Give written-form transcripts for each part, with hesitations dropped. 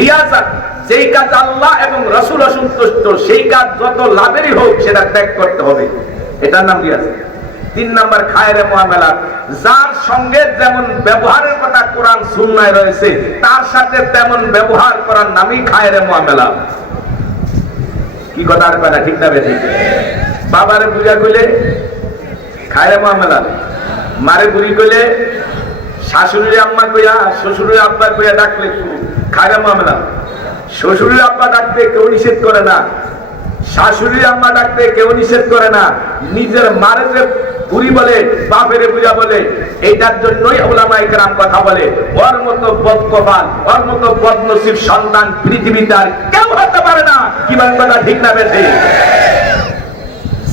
রিয়াসাত, যেই কাজ আল্লাহ এবং রাসূল অসন্তুষ্ট সেই কাজ যত লাভেরই হোক সেটা ত্যাগ করতে হবে, এটার নাম রিয়াসাত। 3 নাম্বার খায়রে মুআমালাত, যার সঙ্গে যেমন ব্যবহারের কথা কোরআন সুন্নায় রয়েছে তার সাথে তেমন ব্যবহার করার নামই খায়রে মুআমালাত। কি কথা আর কথা ঠিক না বেঠিক? বাবারে বুঝা কইলে খায়রে মুআমালাত, মারে বুড়ি কইলে, শাশুড়ি আম্মা কইয়া শ্বশুরের আব্বা কইয়া ডাকলে খায়রে মুআমালাত। শ্বশুরের আব্বা ডাকতে কেউ নিষেধ করে না, শাশুড়ি আম্মা ডাকতে কেউ নিষেধ করে না, নিজের মারে যে বুড়ি বলে, বাপেরে বুঝা বলে, এইটার জন্যই উলামায়ে কেরাম কথা বলে ওর মতো বদকপাল, ওর মতো বদনসিব সন্তান পৃথিবীতে আর কেউ হতে পারে না। কি কথা ঠিক না বেঠিক?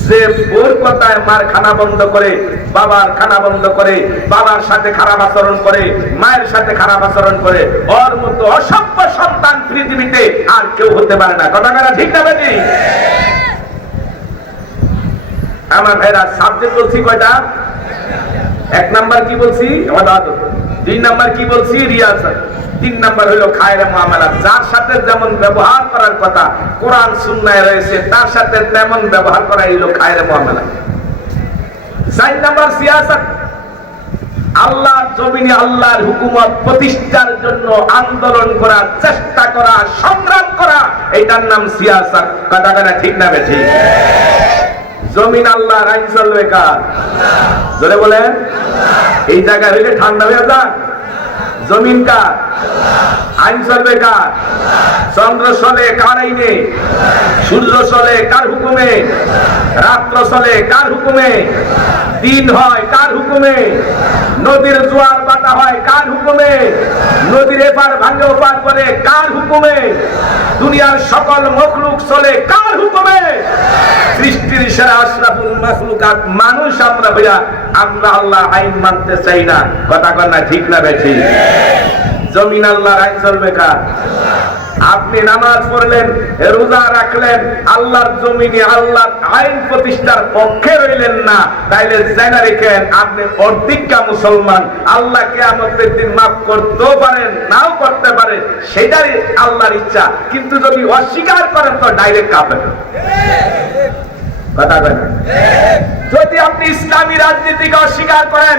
যে বোর কথায় মার খানা বন্ধ করে, বাবার খানা বন্ধ করে, বাবার সাথে খারাপ আচরণ করে, মায়ের সাথে খারাপ আচরণ করে, ওর মতো অসভ্য সন্তান পৃথিবীতে আর কেউ হতে পারে না। কথা ঠিক না বেঠিক? আমার ভাইরা, সাবজেক্ট বলছি কয়টা? 1 নাম্বার কি বলছি? ইবাদত। 2 নাম্বার কি বলছি? রিয়াসাত। 3 নাম্বার হলো খায়রে মুআমালাত, যার সাথে যেমন ব্যবহার করার কথা কোরআন সুন্নায় রয়েছে তার সাথে তেমন ব্যবহার করা হলো খায়রে মুআমালাত। 4 নাম্বার সিয়াসাত, আল্লাহর জমিনে আল্লাহর হুকুমত প্রতিষ্ঠার জন্য আন্দোলন করা, চেষ্টা করা, সংগ্রাম করা, এটার নাম সিয়াসাত। কথা ঠিক না বেঠিক? জমিন আল্লাহর, আইন চলবে কার? জোরে বলেন। এই জায়গায় হইলে ঠান্ডা হয়ে যাক। জমিন কার? আইন চলবে কার? চন্দ্র চলে কার আইনে? সূর্য চলে কার হুকুমে? রাত্র চলে কার হুকুমে? দিন হয় কার হুকুমে? নদীর জোয়ার বাটা হয় কার হুকুমে? নদীর এপার ভাঙে ওপার করে কার হুকুমে? দুনিয়ার সকল মখলুক চলে কার হুকুমে? সৃষ্টির সেরা আশরাফুল মাখলুকাত মানুষ আমরা ভাইয়া, আমরা আল্লাহ আইন মানতে চাই না। কথা কর না ঠিক না বেঠিক? জমিন আল্লাহর, আইন চলবে কার? আপনি নামাজ পড়লেন, রোজা রাখলেন, আল্লাহর জমিনে আল্লাহর আইন প্রতিষ্ঠার পক্ষে রইলেন না, তাইলে জেনে রেখেন আপনি অর্ধেকা মুসলমান। আল্লাহ কিয়ামতের দিন মাফ করতেও পারেন, নাও করতে পারে, সেটাই আল্লাহর ইচ্ছা। কিন্তু যদি অস্বীকার করেন তো ডাইরেক্ট কাফের। কথা বলেন। যদি আপনি ইসলামী রাজনীতিকে অস্বীকার করেন,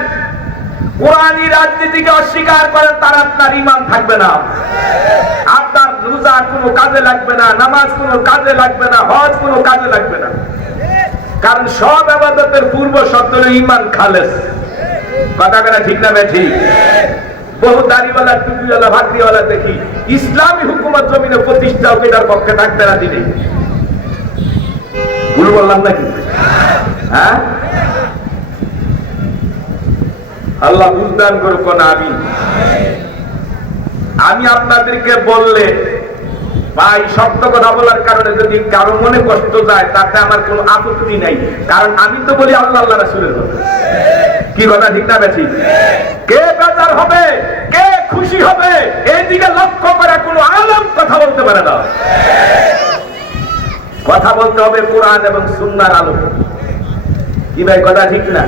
কোরআনী রাজনীতিকে অস্বীকার করেন, তার আপনার ঈমান থাকবে না। আপনার রোজা কোনো কাজে লাগবে না, নামাজ কোনো কাজে লাগবে না, হজ কোনো কাজে লাগবে না। কারণ সব ইবাদতের পূর্ব শর্ত হলো ঈমান খালেস। কথা বলা ঠিক না বেঠিক? বহু দাড়িওয়ালা, টুপিওয়ালা, ভাকরিওয়ালা দেখি ইসলামী হুকুমত জমিনে প্রতিষ্ঠা হোক এটার পক্ষে থাকতে রাজি নেই। ভুল বললাম নাকি? হ্যাঁ, আল্লাহ বুঝদান করুক না। আমি আপনাদেরকে বললে ভাই, সত্য কথা বলার কারণে যদি কারো মনে কষ্ট যায় তাতে আমার কোনো আপত্তি নাই, কারণ আমি তো বলি আল্লাহ আল্লাহ রাসূলের কথা। কি কথা ঠিক না বেঠিক? কে বেজার হবে, কে খুশি হবে, এইদিকে লক্ষ্য করে কোনো আলেম কথা বলতে পারে না। কথা বলতে হবে কোরআন এবং সুন্নাহর আলোকে। কি ভাই কথা ঠিক না?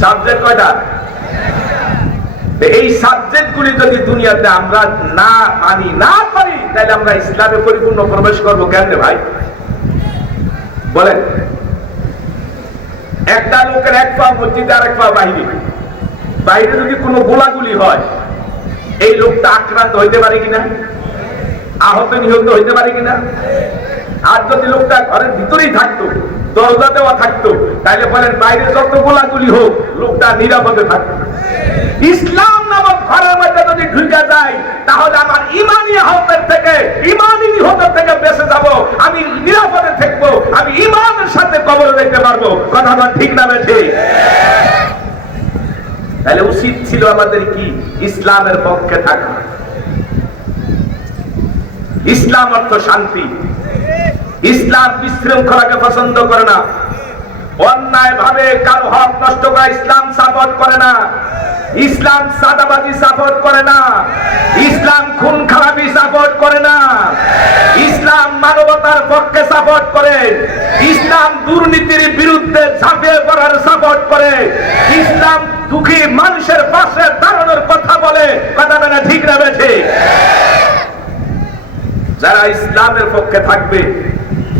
সাবজেক্ট কয়টা? এই সাবজেক্ট গুলি যদি দুনিয়াতে আমরা না মানি, না পারি, তাহলে আমরা ইসলামে পরিপূর্ণ প্রবেশ করবো কেমনে ভাই বলেন? একটা লোকের এক পা মসজিদে আর এক পা বাইরে, বাইরে যদি কোনো গোলাগুলি হয়, এই লোকটা আক্রান্ত হইতে পারে কিনা? আহত নিহত হইতে পারে কিনা? আর যদি লোকটা ঘরের ভিতরেই থাকতো, দরজা দেওয়া থাকতো, তাহলে বলেন বাইরে যত গোলাগুলি হোক লোকটা নিরাপদে থাকতো। ইসলাম নামক ঘরের মধ্যে যদি ঢুকে যায় তাহলে আমার ইমানি আহতের থেকে, ইমানি নিহতের থেকে বেঁচে যাব, আমি নিরাপদে থাকবো, আমি ইমানের সাথে কবরে দেখতে পারবো। কথা আমার ঠিক না বেঠিক? তাহলে উচিত ছিল আমাদের কি ইসলামের পক্ষে থাকা। ইসলাম অর্থ শান্তি। ইসলাম বিশৃঙ্খলাকে পছন্দ করে না, অন্যায় ভাবে কারো হক নষ্ট করা ইসলাম সাপোর্ট করে না। ইসলাম সাদাবাজি সাপোর্ট করে না, ইসলাম খুন খারাপি সাপোর্ট করে না, ইসলাম মানবতার পক্ষে সাপোর্ট করে, ইসলাম দুর্নীতির বিরুদ্ধে ঝাঁপিয়ে পড়ার সাপোর্ট করে, ইসলাম দুঃখী মানুষের পাশে দাঁড়ানোর কথা বলে। কথা বলে ঠিক না বেঠিক? যারা ইসলামের পক্ষে থাকবে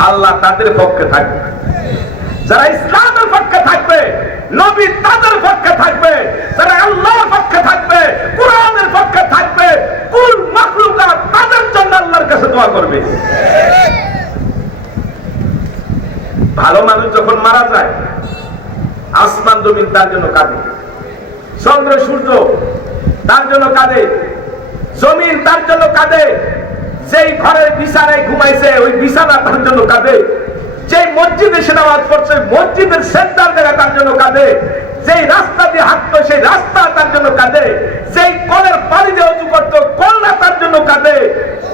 আল্লাহ তাদের পক্ষে থাকবে, যারা ইসলামের পক্ষে থাকবে নবী তাদের পক্ষে থাকবে, যারা আল্লাহর পক্ষে থাকবে কোরআনের পক্ষে থাকবে কুল মাখলুকাত তাদের জন্য আল্লাহর কাছে দোয়া করবে। ভালো মানুষ যখন মারা যায় আসমান জমিন তার জন্য কাঁদে, চন্দ্র সূর্য তার জন্য কাঁদে, জমিন তার জন্য কাঁদে, যেই ঘরের বিছানায় ঘুমাইছে ওই বিছানা তার জন্য কাঁদে, যেই মসজিদে সে নামাজ পড়ছে মসজিদের সেজদার জায়গা তার জন্য কাঁদে, যেই রাস্তা দিয়ে হাঁটতো সেই রাস্তা তার জন্য কাঁদে, যেই কলের পানি দিয়ে উজু করতো কলনা তার জন্য কাঁদে,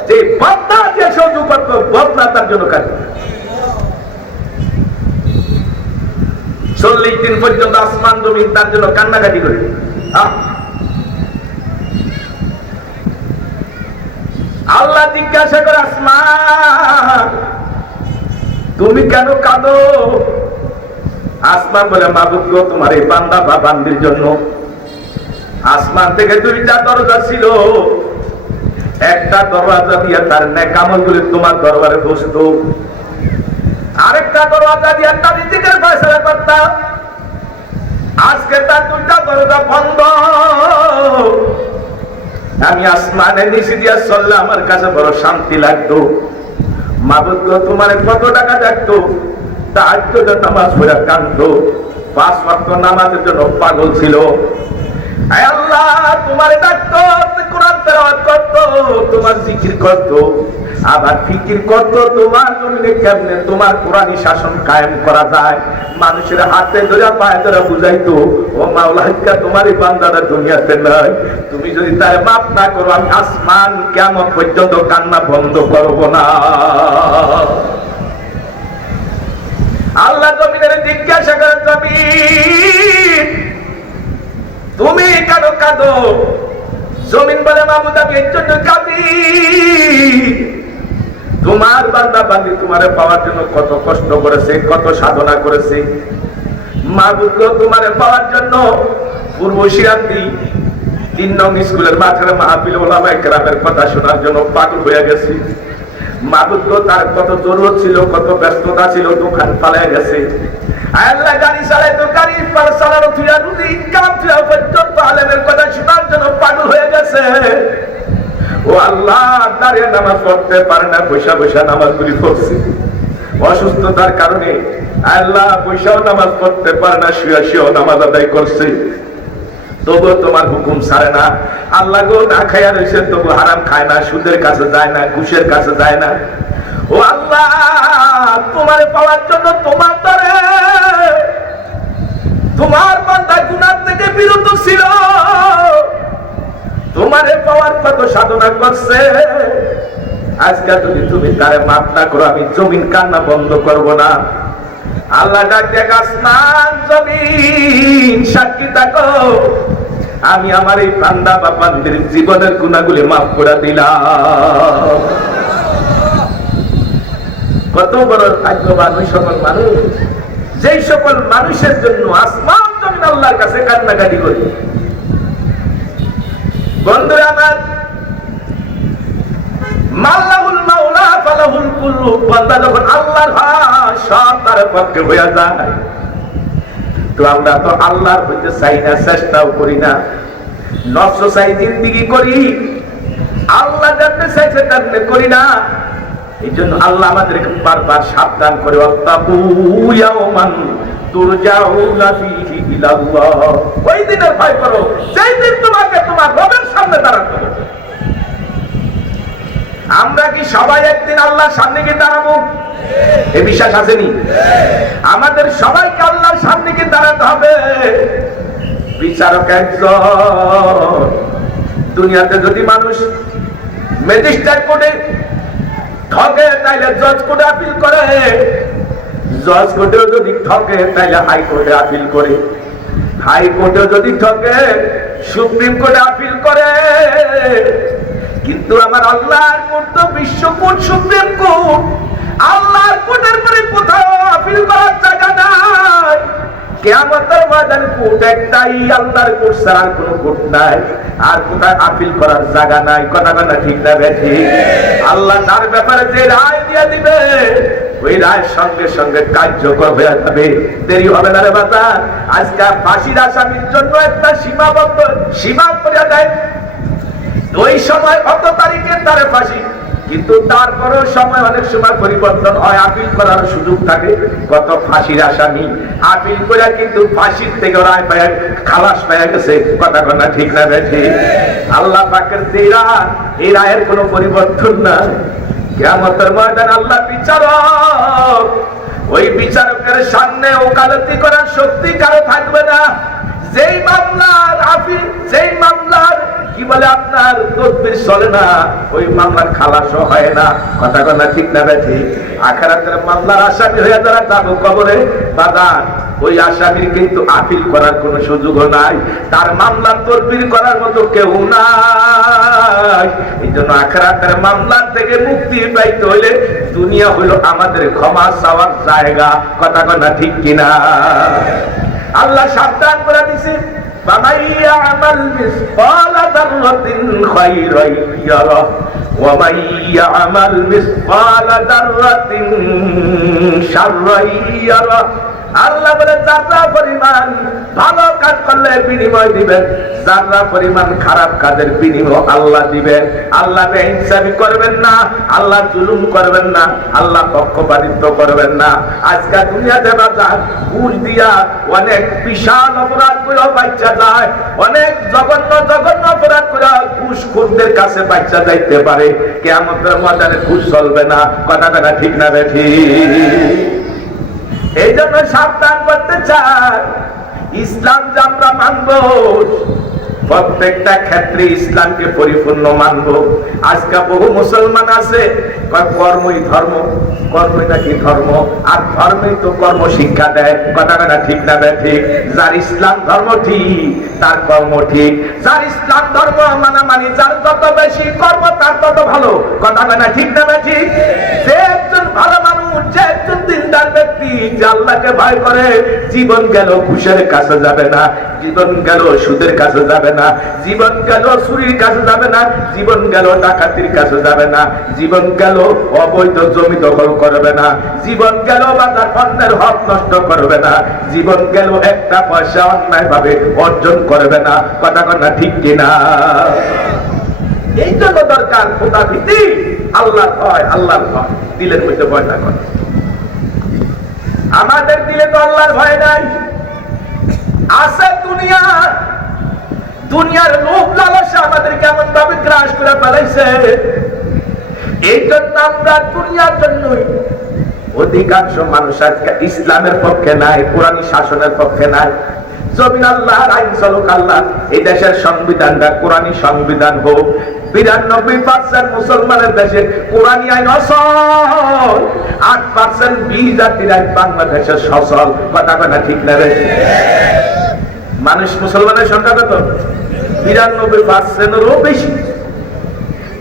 যেই বদনা দিয়ে সে উজু করতো বদনা তার জন্য কাঁদে। 40 দিন পর্যন্ত আসমান জমিন তার জন্য কান্নাকাটি করে। আল্লাহ জিজ্ঞাসা করে আসমান তুমি কেন কাঁদো? আসমান বলে মাবুদ গো তোমার এই বান্দা বা বান্দির জন্য। আসমান থেকে 2টা দরজা ছিল, একটা দরজা দিয়ে তার নেক আমলগুলো তোমার দরবারে বসতো, আরেকটা দরজা দিয়ে তার রিজিকের ফয়সালা করতাম। আজকে তার 2টা দরজা বন্ধ। আমি আসমানে নিচে দিয়ে চললে আমার কাছে বড় শান্তি লাগতো। মাবুদ গো তোমার কত টাকা ডাকতো, তাহাজ্জুদে নামাজ পড়ে কাঁদতো, 5 ওয়াক্ত নামাজের জন্য পাগল ছিল। হে আল্লাহ তোমার ডাকতো, কোরআন তেলাওয়াত করতো, তোমার জিকির করতো, আবার ফিকির করতো তোমার জমিনে কেমনে তোমার কোরআনী শাসন কায়েম করা যায়। মানুষের হাতে ধরে পায়ে ধরে বুঝাইতো ও মাওলা তোমার এই বান্দাটা দুনিয়াতে নাই, তুমি যদি তাই মাফ না করো আমি আসমান কিয়ামত পর্যন্ত কান্না বন্ধ করব না। আল্লাহ জমিনের জিজ্ঞাসা করেন জমিন তুমি কেন কাঁদো? জমিন বলে মাবুদ আমি এর জন্য কাঁদি, তোমার বান্দা বান্দি তোমারে পাওয়ার জন্য কত কষ্ট করেছে, কত সাধনা করেছে। মাবুদ গো তোমারে পাওয়ার জন্য পূর্ব সিরান্তি 3 নং স্কুলের মাঠের মাহফিল ওলামায়ে কেরামের কথা শোনার জন্য পাগল হয়ে গেছে। মাবুদ গো তার কত জরুরত ছিল, কত ব্যস্ততা ছিল, দোকান পালায় গেছে। আল্লাহ গাড়ি চালাইতো, গাড়ি চালানো থুয়া রুজি ইনকাম থুয়া পর্যন্ত আলেমের কথা শোনার জন্য পাগল হয়ে গেছে। ও আল্লাহ দাঁড়িয়ে নামাজ পড়তে পারে না, বৈশা বৈশা নামাজগুলি পড়ছে। অসুস্থতার কারণে আল্লাহ বৈশাও নামাজ পড়তে পারে না, শুয়া শুয়াও নামাজ আদায় করছে, তবু তোমার হুকুম ছাড়ে না। আল্লাহ গো না খাইয়া রয়েছে তবু হারাম খায় না, সুদের কাছে যায় না, ঘুষের কাছে যায় না। ও আল্লাহ তোমার পাওয়ার জন্য তোমার দ্বারে তোমার বান্দা গুনাহ থেকে বিরত ছিল, তোমারে পাওয়ার কত সাধনা করছে। আজকে যদি তুমি তারে মাফ না করো আমি জমিন কান্না বন্ধ করব না। আল্লাহ ডাকে আসমান জমিন সাক্ষী থাকো আমি আমার এই বান্দা বা বান্দির জীবনের গুনাহগুলি মাফ করে দিলাম। কত বড় ভাগ্যবান ওই সকল মানুষ যেই সকল মানুষের জন্য আসমান জমিন আল্লাহর কাছে কান্নাকাটি করি। বন্ধুরা আমার মাল্লাহুল মাওলা ফালাহুল কুল্লু, বান্দা যখন আল্লাহর হয় সব তার পক্ষে হয়ে যায়। তো আমরা তো আল্লাহর হইতে চাই না, চেষ্টাও করি না, নফস চাই জিন্দেগি করি, আল্লাহ যেমনি চাইছে তেমনি করি না। এই জন্য আল্লাহ আমাদেরকে বারবার সাবধান করে ওয়াত্তাকু ইয়াওমান তুরজাউনা ফীহি ইলাল্লাহ, ওই দিনের ভয় করো যেই দিন তোমাকে তোমার রবের সামনে দাঁড়াতে হবে। আমরা কি সবাই একদিন আল্লাহর সামনে গিয়ে দাঁড়াবো? এই বিশ্বাস আসেনি? আমাদের সবাইকে আল্লাহর সামনে গিয়ে দাঁড়াতে হবে। বিচারক একজন। দুনিয়াতে যদি মানুষ ম্যাজিস্ট্রেট কোর্টে ঠকে তাইলে জজ কোর্টে আপিল করে, জজ কোর্টেও যদি ঠকে তাইলে হাইকোর্টে আপিল করে, হাইকোর্টেও যদি ঠকে সুপ্রিম কোর্টে আপিল করে। কিন্তু আমার আল্লাহর কোর্ট তো বিশ্ব কোর্ট, সুপ্রিম কোর্ট। আল্লাহর কোর্টের পরে কোথাও আপিল করার জায়গা নাই। কিয়ামতের ময়দানে কোর্ট একটাই, আল্লাহর কোর্ট ছাড়া আর কোনো কোর্ট নাই, আর কোথায় আপিল করার জায়গা নাই। কথা কথা ঠিক না বেশি? আল্লাহ তার ব্যাপারে যে রায় দিয়ে দিবে ওই রায়ের সঙ্গে সঙ্গে কার্যকর হয়ে যাবে, দেরি হবে না রে বাবা। আজকে ফাঁসির আসামির জন্য একটা সীমা করে দেয়, ওই সময় কত তারিখে তার ফাঁসি, কিন্তু তারপরেও সময় অনেক সময় পরিবর্তন হয়, আপিল করার সুযোগ থাকে। কত ফাঁসির আসামি আপিল করে কিন্তু ফাঁসির থেকে রায় পায়, খালাস পায় গেছে। কথা কথা ঠিক না বেঠি? আল্লাহ পাকের এই রায়ের কোনো পরিবর্তন না। কিয়ামতের ময়দানে আল্লাহ বিচারক, ওই বিচারকের সামনে ওকালতি করার শক্তি কারো থাকবে না। যেই মামলার আপিল, যেই মামলার কি বলে আপনার তদবির চলে না, ওই মামলার খালাসও হয় না। কথা কথা ঠিক না বেঠি? আখিরাতের মামলার আসামি হয়ে যারা যাবো কবরে, বাবা ওই আসামির কিন্তু আপিল করার কোনো সুযোগও নাই, তার মামলা তদবির করার মতো কেউ নাই। এই জন্য আখিরাতের মামলার থেকে মুক্তি পাইতে হইলে দুনিয়া হলো আমাদের ক্ষমা চাওয়ার জায়গা। কথা কথা ঠিক কিনা? আল্লাহ সাবধান করে দিছে, فَمَن يَعْمَلْ مِثْقَالَ ذَرَّةٍ خَيْرًا يَرَهُ وَمَن يَعْمَلْ مِثْقَالَ ذَرَّةٍ شَرًّا يَرَهُ। আল্লাহ বলে যারা পরিমাণ ভালো কাজ করলে বিনিময় দিবেন, যারা পরিমাণ খারাপ কাজের বিনিময় আল্লাহ দিবেন। আল্লাহ বেইনসাফি করবেন না, আল্লাহ জুলুম করবেন না, আল্লাহ পক্ষপাতিত্ব করবেন না। আজকে দুনিয়াতে বাজার ঘুষ দিয়া অনেক বিশাল অপরাধ করে বাচ্চা যায়, অনেক জঘন্য জঘন্য অপরাধ করে ঘুষখোরদের কাছে বাচ্চা যাইতে পারে। কিয়ামতের ময়দানে ঘুষ চলবে না। কথা কথা ঠিক না বেঠি? এই জন্য সাবধান করতে চাই, ইসলাম যে আমরা মানব, প্রত্যেকটা ক্ষেত্রে ইসলামকে পরিপূর্ণ মানব। আজকে বহু মুসলমান আছে কর্মই ধর্ম, কর্মই নাকি ধর্ম, আর ধর্মই তো কর্ম শিক্ষা দেয়। কথা না ঠিক না ঠিক? যার ইসলাম ধর্ম ঠিক তার কর্ম ঠিক, যার ইসলাম ধর্ম মানামানি যার যত বেশি কর্ম তার তত ভালো। কথা না ঠিক না ঠিক? যে একজন ভালো মানুষ, যে একজন দিনদার ব্যক্তি, যে আল্লাহকে ভয় করে, জীবন গেল ঘুষের কাছে যাবে না, জীবন গেল সুদের কাছে যাবে না, জীবন গেল চুরির কাছে যাবে না, জীবন গেল ডাকাতির কাছে যাবে না, জীবন গেল অবৈধ জমি দখল করবে না, জীবন গেল বাজার অন্যের হক নষ্ট করবে না, জীবন গেল একটা পয়সা অন্যায় ভাবে অর্জন করবে না। কথা কথা ঠিক কিনা? এই জন্য দরকার খোদা ভীতি, আল্লাহর ভয়, আল্লাহর ভয় দিলের মধ্যে ভয়টা করে। আমাদের দিলে তো আল্লাহর ভয় নাই, আছে দুনিয়া, দুনিয়ার লোভ লালসা আমাদের কেমন ভাবে গ্রাস করে ফেলাইছে। এই জন্য আমরা দুনিয়ার জন্যই অধিকাংশ মানুষ আজকে ইসলামের পক্ষে নাই, কোরআনী শাসনের পক্ষে নাই। জমিন আল্লাহর, আইন চলুক আল্লাহ, এই দেশের সংবিধানটা কোরআনী সংবিধান হোক। 92% মুসলমানের দেশে কোরআনী আইন অসল, 8% বিজাতির আইন বাংলাদেশের সচল। কথা কথা ঠিক না রে? মানুষ মুসলমানের সংখ্যা কত? 92%-এরও বেশি।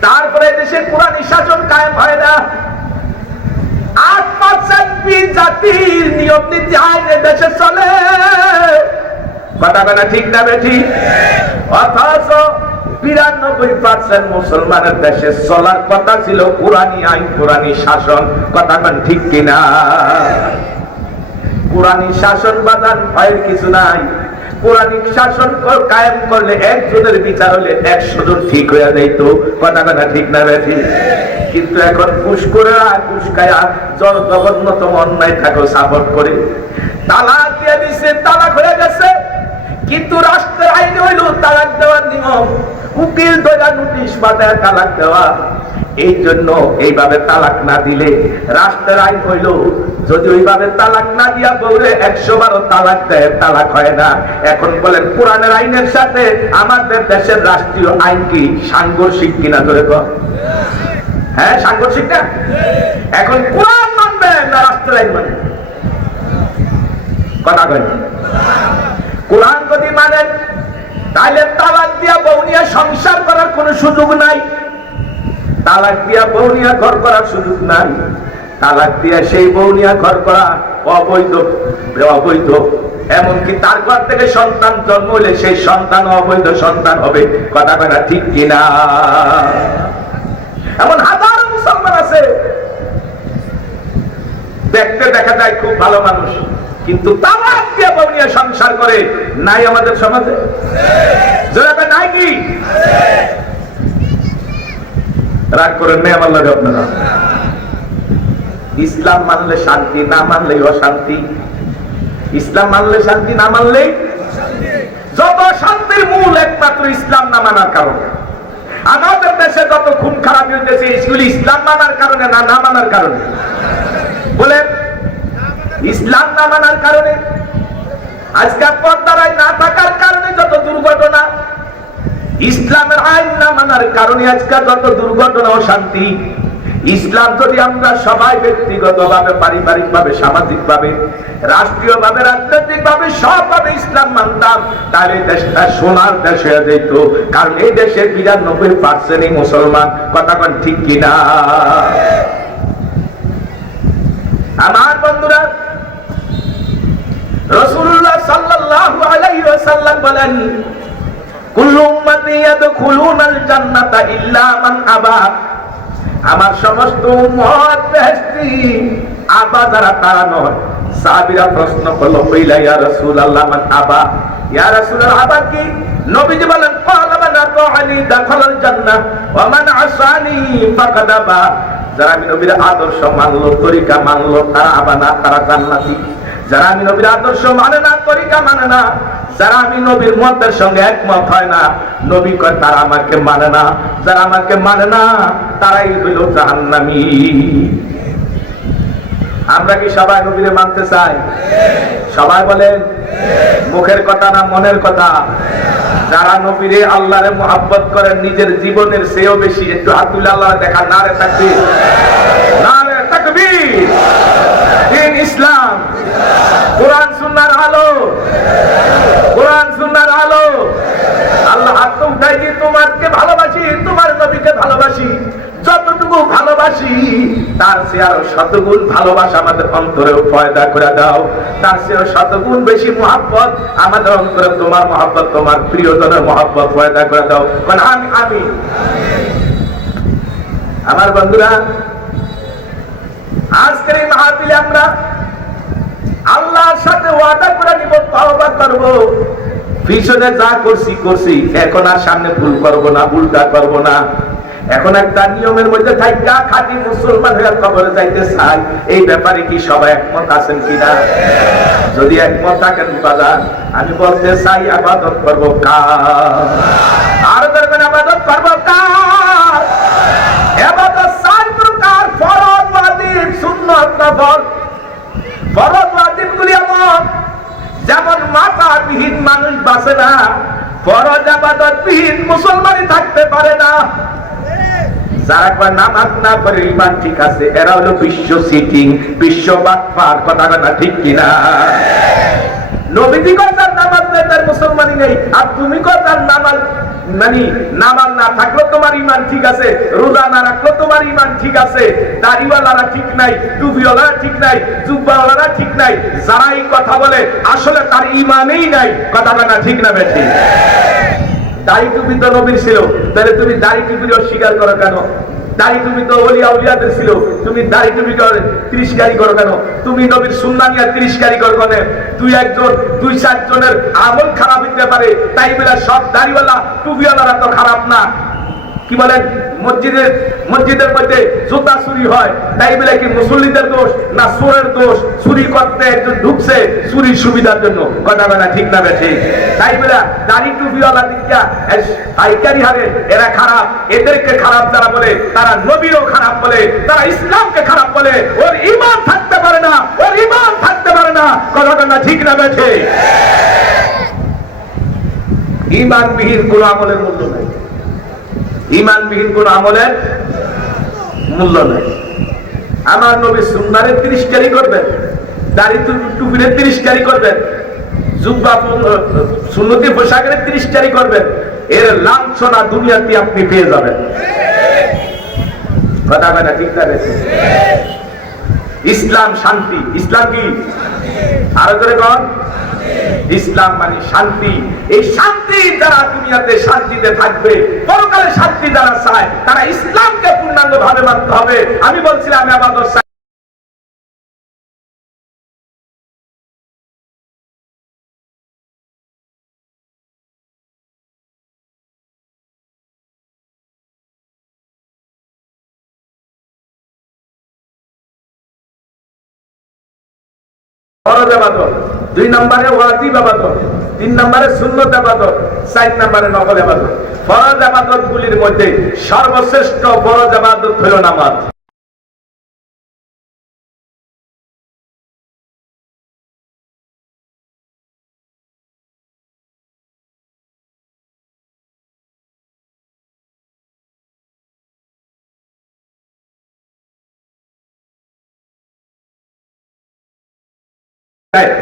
তারপরে দেশে কোরআনী শাসন কায়েম হয় না। 8% বিজাতির নিয়ম নীতি আইনে দেশে চলে। কথা কথা ঠিক না বেঠি? অথচ 92% মুসলমানের দেশে চলার কথা ছিল কোরআনী আইন, কোরআনী শাসন। কথা ঠিক কিনা? কোরআনী শাসন বাজার ভয়ের কিছু নাই। কোরআনিক শাসন কায়েম করলে একজনের বিচার হলে 100 জন ঠিক হয়ে যাইত। কথা কথা ঠিক না বেঠি? কিন্তু এখন ঘুষ করে, ঘুষ খায়া জঘন্যতম অন্যায় থাকে সাপোর্ট করে। তালাক দিয়ে দিচ্ছে, তালাক হয়ে গেছে, কিন্তু রাষ্ট্রের আইনে হইল তালাক দেওয়ার নিয়ম, উকিল ধরে নোটিশ পাঠায় তালাক দেওয়া। এই জন্য এইভাবে তালাক না দিলে রাষ্ট্রের আইন হইল, যদি ওইভাবে তালাক না দিয়া বউরে 112 তালাক দেয়, তালাক হয় না। এখন বলেন কোরআনের আইনের সাথে আমাদের দেশের রাষ্ট্রীয় আইন কি সাংঘর্ষিক কিনা? ধরে কর, হ্যাঁ সাংঘর্ষিক না? এখন কোরআন মানবেন না রাষ্ট্রের আইন মানবেন? কথা কয় না? কোরআন যদি মানেন তাহলে তালাক দিয়া বউ নিয়ে সংসার করার কোন সুযোগ নাই, তালাক দিয়া বউ নিয়ে ঘর করার সুযোগ নাই। তালাক দিয়া সেই বউ নিয়ে ঘর করা অবৈধ, অবৈধ এমনকি তার ঘর থেকে সন্তান জন্ম হলে সেই সন্তান অবৈধ সন্তান হবে। কথা কয় না ঠিক কিনা? এমন হাজারো মুসলমান আছে, দেখতে দেখা যায় খুব ভালো মানুষ, কিন্তু তালাক দিয়ে বউ নিয়ে সংসার করে। নাই আমাদের সমাজে? নাই কি? রাগ করেন নাই আমার লাগে আপনারা? ইসলাম মানলে শান্তি, না মানলেই অশান্তি। ইসলাম মানলে শান্তি, না মানলেই যত শান্তির মূল একমাত্র ইসলাম না মানার কারণে। আমাদের দেশে যত খুন খারাপ হইতেছে এগুলি ইসলাম মানার কারণে না না মানার কারণে? বলে ইসলাম না মানার কারণে। আজকাল পর্দার আইন না থাকার কারণে যত দুর্ঘটনা, ইসলামের আইন না মানার কারণে আজকাল যত দুর্ঘটনা ও শান্তি। ইসলাম যদি আমরা সবাই ব্যক্তিগত ভাবে, পারিবারিক ভাবে, সামাজিক ভাবে, রাষ্ট্রীয় ভাবে, রাজনৈতিক ভাবে সবভাবে ইসলাম মানতাম, তাহলে দেশটা সোনার দেশ হয়ে যেত। কারণ এই দেশে ৯২% মুসলমান। কথা কোন ঠিক কিনা? আমার বন্ধুরা, রাসূলুল্লাহ সাল্লাল্লাহু আলাইহি ওয়াসাল্লাম বলেন, কুল্লু উম্মতি ইয়াদখুলুনাল জান্নাতা ইল্লা মান আবা। আমার সমস্ত উম্মত বেহেশতি, আবা যারা তারা নয়। সাহাবীরা প্রশ্ন করলো, কইলা ইয়া রাসূলুল্লাহ মান আবা? ইয়া রাসূলুল্লাহ আবা কি? নবীজি বলেন, ক্বালা মান আতাআনি দাখালাল জান্নাহ ওয়া মান আসানি ফাকাদ আবা। যারা আমি নবীর আদর্শ মানলো, তরিকা মানলো, তারা আবা না, তারা জান্নাতি। যারা আমি নবীর আদর্শ মানে না, তরিকা মানে না, যারা আমি নবীর মতের সঙ্গে একমত হয় না, নবী কয় তারা আমাকে মানে না। যারা আমাকে মানে না তারাই হইল জাহান্নামী। আমরা কি সবাই নবীরে মানতে চাই? সবাই বলেন, মুখের কথা না মনের কথা? যারা নবীরে আল্লাহরে মুহাব্বত করেন নিজের জীবনের চেয়েও বেশি, একটু হাত তুলে আল্লাহ দেখা। নারে তাকবীর, নারে তাকবীর। দিন ইসলাম, কোরআন সুন্নাহর আলো, কোরআন সুন্নাহর আলো। আল্লাহ হাত উঠাই দিয়ে তোমাকে ভালোবাসি, তোমার নবীকে ভালোবাসি। যতটুকু ভালোবাসি তার চেয়ে আরো শতগুণ ভালোবাসা আমাদের অন্তরেও পয়দা করে দাও। তার চেয়ে শতগুণ বেশি মহব্বত আমাদের অন্তরে তোমার মহব্বত, তোমার প্রিয়জনের মহব্বত পয়দা করে দাও। মানে আমি আমার বন্ধুরা, আজকের এই মাহফিলে আমরা আল্লাহর সাথে ওয়াদা করে নিব, তওবা করব। পিছনে যা করছি করছি, এখন আর সামনে ভুল করব না, উল্টা করব না। এখন একটা নিয়মের মধ্যে থাকা খাঁটি মুসলমান হয়ে কবরে যাইতে চাই। এই ব্যাপারে কি সবাই একমত আছেন কিনা? যদি একমত থাকেন বাজার, আমি বলতে চাই ইবাদত করব কার? আর করবেন ইবাদত করব কার? ইবাদত চার প্রকার: ফরজ, ওয়াজিব, সুন্নাত, নফল। ফরজ ওয়াজিব গুলি এমন, যেমন মাতাবিহীন মানুষ বাঁচে না, ফরজ ইবাদতবিহীন মুসলমানই থাকতে পারে না। যারা কয় নামাজ না পড়ে ঈমান ঠিক আছে, এরা হলো বিশ্ব সিটিং, বিশ্ব বাটপার। কথা না ঠিক কিনা? নবীজি কয় তার নামাজ নেই, তার মুসলমানই নেই। আর তুমি কয় তার নামাজ মানে নামাজ না থাকলো তোমার ঈমান ঠিক আছে, রোজা না রাখলো তোমার ঈমান ঠিক আছে, দাড়িওয়ালারা ঠিক নাই, টুপিওয়ালারা ঠিক নাই, জুব্বাওয়ালারা ঠিক নাই। যারা এই কথা বলে আসলে তার ঈমানই নাই। কথা না ঠিক না বেঠি? দাড়ি টুপি তো নবীর ছিল, তাহলে তুমি দাড়ি টুপির অস্বীকার করো কেন? দাড়ি টুপি তো ওলিয়া উলিয়াদের ছিল, তুমি দাড়ি টুপি তিরস্কারি করো কেন? তুমি নবীর সুন্নাহ নিয়ে তিরস্কারি করো কেন? দুই চারজনের আমল খারাপ হইতে পারে, তাই বলে সব দাড়িওয়ালা টুপিওয়ালারা তো খারাপ না। কি বলেন? মসজিদের মধ্যে জুতা চুরি হয়, তাই বলে কি মুসল্লিদের দোষ না চোরের দোষ? চুরি করতে একজন ঢুকছে চুরির সুবিধার জন্য। কথা বলা ঠিক না বেঠি? তাই বলে দাড়ি টুপিওয়ালা দিকটা পাইকারি হারে এরা খারাপ। এদেরকে খারাপ যারা বলে তারা নবীরও খারাপ বলে, তারা ইসলামকে খারাপ বলে। ওর ঈমান থাকতে পারে না, ওর ঈমান থাকতে পারে না। কথা না ঠিক না বেঠি? ঈমানবিহীন কোন আমলের মূল্য নাই, ঈমানবিহীন কোন আমলের মূল্য নাই। আমার নবী সুন্নাহরে তিরস্কারি করবেন, দাড়ি টুপিরে তিরস্কারি করবেন, জুব্বা সুন্নতি পোশাকের তিরস্কারি করবেন, এর লাঞ্ছনা দুনিয়াতে আপনি পেয়ে যাবেন। কথা বলে ঠিক না? ইসলাম শান্তি। ইসলাম কি? আরো করে কন। ইসলাম মানে শান্তি। এই শান্তি যারা দুনিয়াতে শান্তিতে থাকবে, পরকালে শান্তি যারা চায়, তারা ইসলামকে পূর্ণাঙ্গ ভাবে মানতে হবে। আমি বলছিলাম ইবাদত ফরজ ইবাদত, 2 নম্বরে ওয়াজিব ইবাদত, 3 নম্বরে সুন্নত ইবাদত, 4 নম্বরে নফল ইবাদত। ফরজ ইবাদতগুলির মধ্যে সর্বশ্রেষ্ঠ ফরজ ইবাদত হলো নামাজ।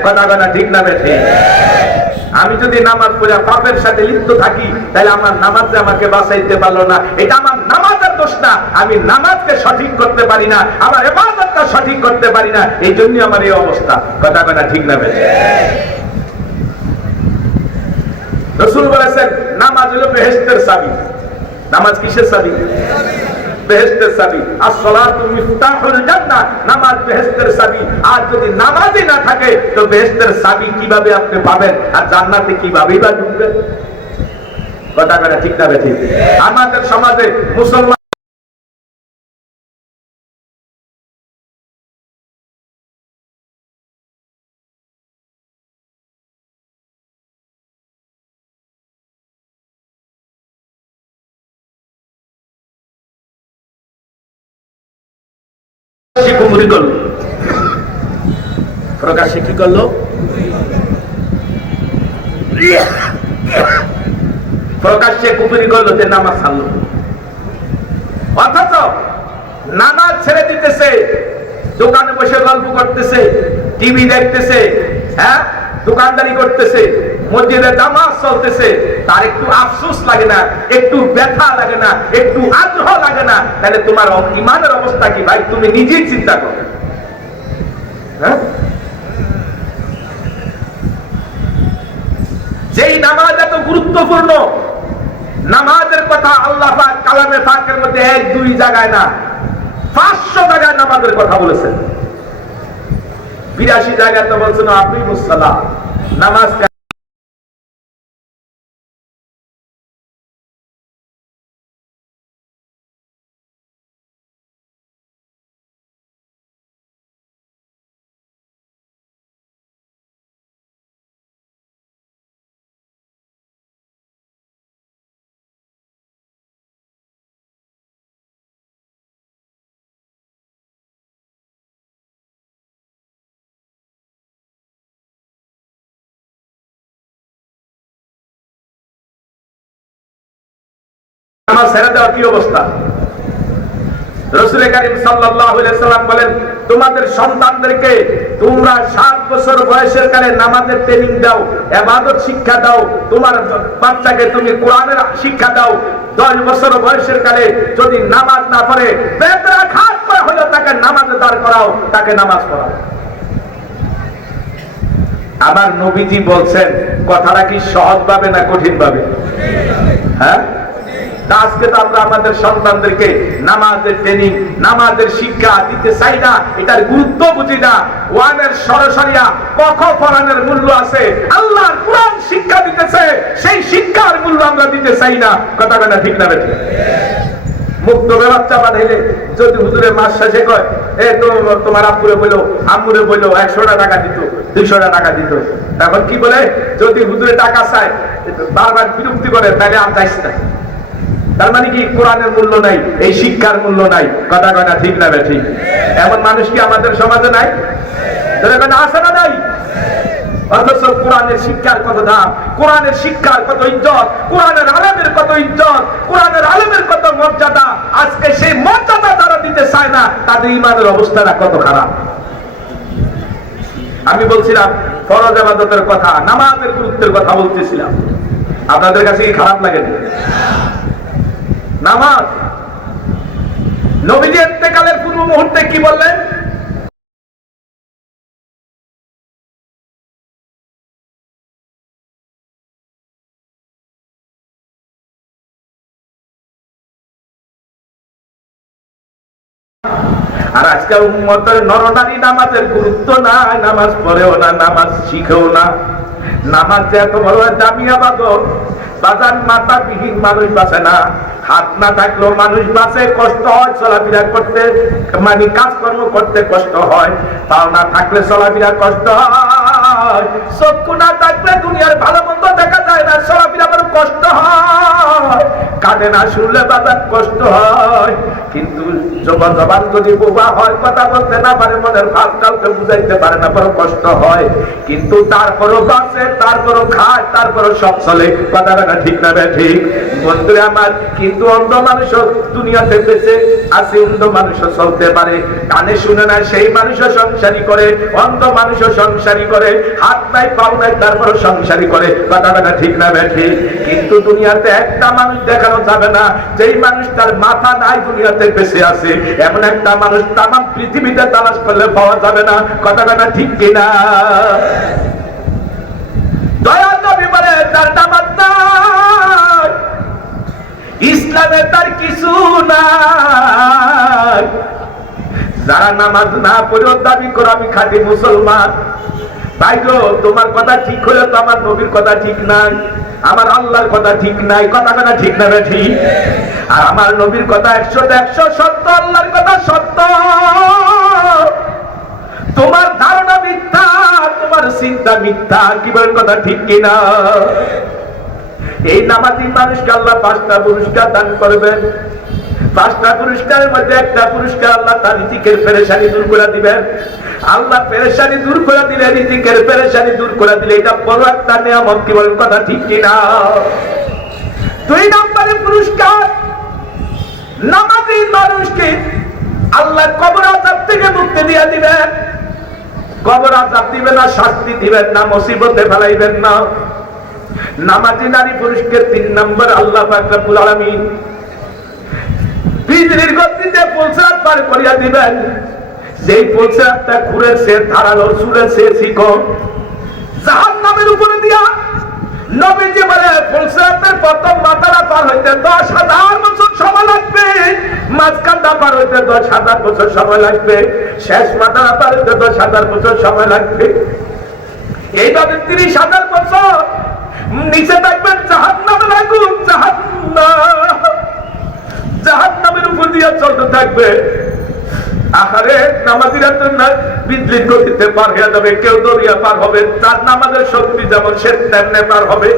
কথা কথা ঠিক না বেঠে? আমি যদি নামাজ পড়ে পাপের সাথে লিপ্ত থাকি, তাহলে আমার নামাজ আমাকে বাঁচাইতে পারলো না। এটা আমার নামাজের দোষ না, আমি নামাজকে সঠিক করতে পারি না, আমার ইবাদতটা সঠিক করতে পারি না, এই জন্য আমার এই অবস্থা। কথা কথা ঠিক না বেঠে? রাসূল বলেছেন নামাজ হলো বেহেশতের চাবি। নামাজ কিসের চাবি? বেহেশতের চাবি। as-সালাতু মিফতাহুল জান্নাহ, নামাজ বেহেশতের চাবি। আর যদি নামাজই না থাকে তো বেহেশতের চাবি কিভাবে আপনি পাবেন, আর জান্নাতে কিভাবে বা ঢুকবেন? কথা কথা ঠিক না বেঠিক? আমাদের সমাজে মুসলমান কুফরি করলো, প্রকাশ্যে কি করলো? প্রকাশ্যে কুফরি করলো, যে নামাজ ছাড়লো। অথচ নামাজ ছেড়ে দিতেছে, দোকানে বসে গল্প করতেছে, টিভি দেখতেছে, হ্যাঁ দোকানদারি করতেছে, মসজিদে জামাত চলতেছে, তার একটু আফসোস লাগে না, একটু ব্যথা লাগে না, একটু আগ্রহ লাগে না? তাহলে তোমার ঈমানের অবস্থা কি ভাই? তুমি নিজেই চিন্তা করো। হ্যাঁ, যেই নামাজ এত গুরুত্বপূর্ণ, নামাজের কথা আল্লাহ পাক কালামে পাকের মধ্যে 1-2 জায়গায় না, 500 জায়গায় নামাজের কথা বলেছেন। 82 জায়গায় তো বলছেন আকিমুস সালাহ, নামাজ। নামাজ ছেড়ে দেওয়ার কি অবস্থা? রাসূল কারীম সাল্লাল্লাহু আলাইহি সাল্লাম বলেন, তোমাদের সন্তানদেরকে তোমরা 7 বছর বয়সের কালে নামাজের ট্রেনিং দাও, ইবাদত শিক্ষা দাও। তোমার বাচ্চাকে তুমি কোরআনের শিক্ষা দাও। 10 বছর বয়সের কালে যদি নামাজ না পড়ে, বেদরাঘাত করে হলেও তাকে নামাজে দাঁড় করাও, তাকে নামাজ পড়াও। আবার নবীজি বলছেন, কথাটা কি সহজ ভাবে না কঠিন ভাবে? হ্যাঁ, আজকে তো আমরা আমাদের সন্তানদেরকে নামাজের ট্রেনিং, নামাজের শিক্ষা দিতে চাই না, এটার গুরুত্ব বুঝি না। ওয়ানের সরাসরিয়া কখ পড়ানোর মূল্য আছে, আল্লাহর কোরআন শিক্ষা দিতেছে, সেই শিক্ষার মূল্য আমরা দিতে চাই না। কথা কথা ঠিক না বেঠিক? মুক্ত বাচ্চা পাঠাইলে যদি হুজুরে মাস শেষে কয়, এ তো তোমার আব্বুরে বললো, আম্মুরে বললো 100 টাকা দিত, 200 টাকা দিত, তখন কি বলে? যদি হুজুরে টাকা চায়, বারবার বিরক্তি করে, তাহলে আর যাইস না। তার মানে কি কোরআনের মূল্য নাই, এই শিক্ষার মূল্য নাই। কথা কথা ঠিক না বেঠিক? এমন মানুষ কি আমাদের সমাজে নাই? আছে না নাই? অথচ কোরআনের শিক্ষার কত দাম, কোরআনের শিক্ষার কত ইজ্জত, কোরআনের আলেমের কত ইজ্জত, কোরআনের আলেমের কত মর্যাদা। আজকে সেই মর্যাদা তারা দিতে চায় না, তাদের ঈমানের অবস্থাটা কত খারাপ। আমি বলছিলাম ফরজ ইবাদতের কথা, নামাজের গুরুত্বের কথা বলতেছিলাম। আপনাদের কাছে কি খারাপ লাগে? নামাজ নবীজি ইন্তেকালের পূর্ব মুহূর্তে কি বললেন? আর আজকাল উম্মতের নরনারী নামাজের গুরুত্ব নাই, নামাজ পড়েও না, নামাজ শিখেও না। নামাজ যে এত বড় দামি আবাদত, বাজান মাথা বিহীন মানুষ বাঁচে না। হাত না থাকলেও মানুষ বাঁচে, কষ্ট হয় চলাফেরা করতে, মানে কাজকর্ম করতে কষ্ট হয়। পাও না থাকলে চলাফেরা কষ্ট হয়, চক্ষু না থাকলে দুনিয়ার ভালো মন্দ দেখা যায় না, চলাফেরা বড় কষ্ট হয়। কানে না শুনলে বাজার কষ্ট হয়। কিন্তু জবান যদি বোবা হয়, কথা বলতে না পারে, মনের ভাব কাউকে বুঝাইতে পারে না, বড় কষ্ট হয়। কিন্তু তারপরও বাঁচে, তারপরও খায়, তারপরও সব চলে। কথাটা ঠিক না ঠিক? বন্ধুরা আমার, কিন্তু অন্ধ মানুষও দুনিয়াতে বেঁচে আছে, অন্ধ মানুষও চলতে পারে। কানে শুনে না সেই মানুষও সংসারী করে, অন্ধ মানুষও সংসারী করে, হাত নাই পাও নাই তারপরও সংসারী করে। কথাটা ঠিক না ঠিক? কিন্তু দুনিয়াতে একটা মানুষ দেখানো যাবে না যেই মানুষ তার মাথা নাই দুনিয়াতে বেঁচে আছে। এমন একটা মানুষ তামাম পৃথিবীতে তালাশ করলে পাওয়া যাবে না। কথাটা ঠিক কিনা? দয়াল নবী বলে তার নামাজ নাই, ইসলামে তার কিছু নাই। যারা নামাজ না পড়েও দাবি করে আমি খাঁটি মুসলমান, তাই গো তোমার কথা ঠিক হলে তো আমার নবীর কথা ঠিক নাই, আমার আল্লাহর কথা ঠিক নাই। কথাটা ঠিক না ঠিক? আর আমার নবীর কথা 100 সত্য, আল্লাহর কথা সত্য। তোমার ধারণা মিথ্যা, তোমার চিন্তা মিথ্যা। কি বলেন? কথা ঠিক কিনা? এই নামাজি মানুষকে আল্লাহ 5টা পুরস্কার দান করবেন। 5টা পুরস্কারের মধ্যে একটা পুরস্কার আল্লাহ তার রিজিকের পেরেশানি দূর করে দিবেন। আল্লাহ পেরেশানি দূর করে দিলে, রিজিকের পেরেশানি দূর করে দিলে, এটা বড় একটা নিয়ামত। কি বলেন? কথা ঠিক কিনা? 2 নম্বরের পুরস্কার, নামাজি মানুষকে আল্লাহ কবর আযাব থেকে মুক্তি দিয়ে দিবেন। কবর আযাব দিবেন না, শাস্তি দিবেন না, মুসিবতে ফেলাইবেন না। নামাজি নারী পুরুষকে 3 নম্বর আল্লাহ পাক রব্বুল আলামিন বিজলির গতিতে পৌঁছাত পার করিয়া দিবেন। যেই পৌঁছাতটা ঘুরে সে ধারালো, চুলে সে শিকল, জাহান্নামের উপরে দিয়া নবীজি বলে পৌঁছাতের প্রথম মাথাটা পার হইতে 10,000 বছর সময় লাগবে, মাঝখানটা পার হইতে 10,000 বছর সময় লাগবে, শেষ মাথাটা পার হইতে 10,000 বছর সময় লাগবে। এইভাবে 30,000 বছর নিচে থাকবেন জাহান্নামের আগুন, জাহান্নামের উপর দিয়ে চলতে থাকবে। আহারে নামাজিরা তো না বিদ্যুৎ গতিতে পার হয়ে যাবে, কেউ দরিয়া পার হবে, তার নামাজের শক্তি যেমন সে তেমনি পার হবে।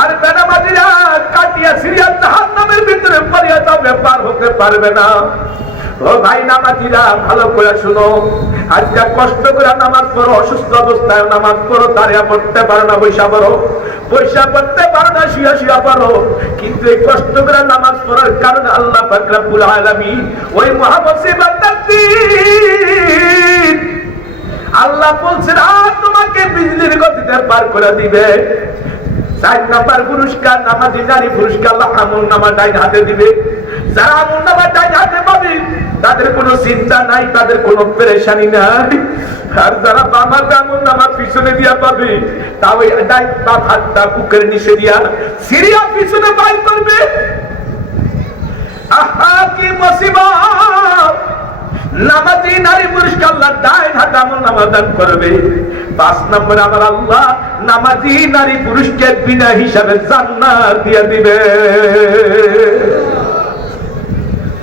আর বেনামাজিরা কাটিয়া সিরিয়া জাহান্নামের ভিতরে পড়িয়া যাবে, পার হতে পারবে না। ও ভাই নামাজিরা ভালো করে শুনো, আজকে কষ্ট করে নামাজ পড়ো, অসুস্থ অবস্থায় নামাজ পড়ো, দাঁড়িয়ে পড়তে পারো না, বৈশা পড়ো, বৈশা পড়তে পারো না, শুয়া পড়ো। কিন্তু এই কষ্ট করে নামাজ পড়ার কারণে আল্লাহ পাক রব্বুল আলামিন ওই মহামুসিবতের দিন আল্লাহ বলছেন আর তোমাকে বিজলির গতিতে পার করে দিবে। 4 নম্বর পুরস্কার, নামাজি নারী পুরস্কার আল্লাহ আমলনামা ডাইন হাতে দিবে। যারা আমলনামা ডাইন হাতে পাবে তাদের কোনো চিন্তা নাই, তাদের কোনো পেরেশানি নাই। আর যারা বাম হাতে আমলনামা পিছনে দিয়া পাবে, তাও ডাইন বাম হাতটা বুকের নিচে দিয়া সিরিয়া পিছনে বাইর করবে। আহা কি মুসিবত! নামাজি নারী পুরুষকে আল্লাহ ডাইন হাতে আমলনামা দান করবে। 5 নম্বর আমার আল্লাহ নামাজি নারী পুরুষকে বিনা হিসাবে জান্নাত দিয়ে দিবে।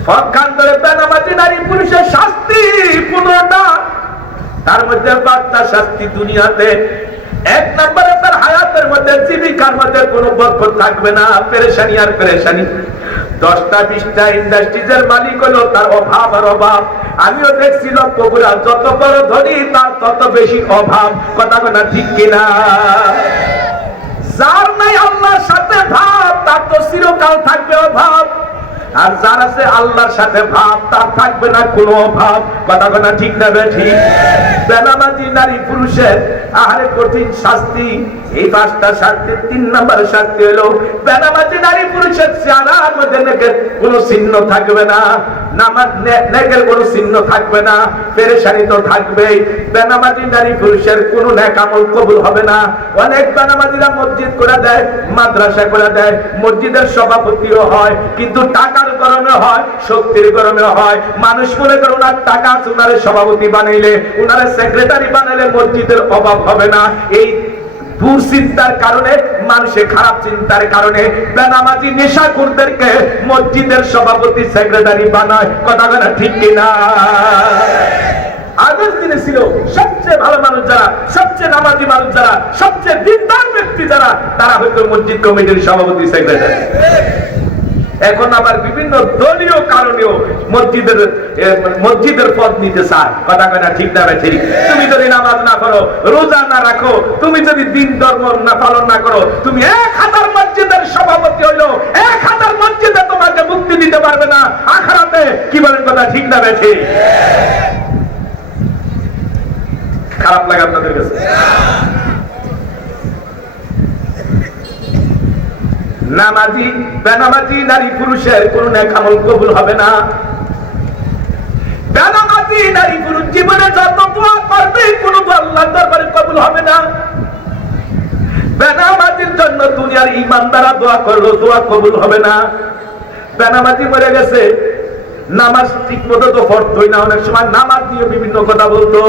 পক্ষান্তরে বেনামাজি নারী পুরুষের শাস্তি 15টা, তার মধ্যে 5টা শাস্তি দুনিয়াতে। 1 নম্বরে তার হায়াতের মধ্যে, জীবিকার মধ্যে কোনো বরকত থাকবে না, পেরেশানি আর পেরেশানি। 10টা 20টা ইন্ডাস্ট্রিজের মালিক হলো তার অভাব আর অভাব। আমিও দেখছি লক্ষ্যপুরা যত বড় ধনী তার তত বেশি অভাব। কথা না ঠিক কিনা? যার নাই আল্লাহর সাথে ভাব তার তো চিরকাল থাকবে অভাব, আর যার আছে আল্লাহর সাথে ভাব তার থাকবে না কোনো অভাব। কথা না ঠিক না ঠিক? বেনামাজি নারী পুরুষের আহারে কঠিন শাস্তি। এই 5টা শাস্তির 3 নম্বর শাস্তি হলো বেনামাজি নারী পুরুষের চেহারার মধ্যে কোনো চিহ্ন থাকবে না, নামাজ নেকের কোনো চিহ্ন থাকবে না, পেরেশানি তো থাকবেই। বেনামাজি নারী পুরুষের কোনো নেক আমল কবুল হবে না। অনেক বেনামাজিরা মসজিদ করে দেয়, মাদ্রাসা করে দেয়, মসজিদের সভাপতিও হয়, কিন্তু টাকার গরমে হয়, শক্তির গরমে হয়। মানুষ মনে করে ওনার টাকা আছে, উনারে সভাপতি বানাইলে, উনারে সেক্রেটারি বানাইলে মসজিদের অভাব হবে না। এই দুশ্চিন্তার কারণে, মানুষের খারাপ চিন্তার কারণে বেনামাজি নেশাখোরদেরকে মসজিদের সভাপতি সেক্রেটারি বানায়। কথা বলা ঠিক কিনা? আগের দিনে ছিল সবচেয়ে ভালো মানুষ যারা, সবচেয়ে নামাজি মানুষ যারা, সবচেয়ে দিনদার ব্যক্তি যারা, তারা হয়তো মসজিদ কমিটির সভাপতি সেক্রেটারি। এখন আবার বিভিন্ন দলীয় কারণেও মসজিদের পদ নিতে চায়। কথা কয় না ঠিক না ঠিক? তুমি যদি নামাজ না করো, রোজা না রাখো, তুমি যদি দিন ধর্ম না পালন না করো, তুমি 1000 মসজিদের সভাপতি হইলো 1000 মসজিদে তোমাকে মুক্তি দিতে পারবে না আখিরাতে। কি বলেন? কথা ঠিক না ঠিক? খারাপ লাগে আপনাদের কাছে? নামাজি বেনামাজি নারী পুরুষের কোন নেক আমল কবুল হবে না। বেনামাজি নারী পুরুষ জীবনে যত দোয়া করবে কোন আল্লাহর দরবারে কবুল হবে না। বেনামাজির জন্য দুনিয়ার ইমানদাররা দোয়া করলো, দোয়া কবুল হবে না। বেনামাজি মরে গেছে, নামাজ ঠিক মতো তো পড়তোই না, অনেক সময় নামাজ দিয়ে বিভিন্ন কথা বলতো।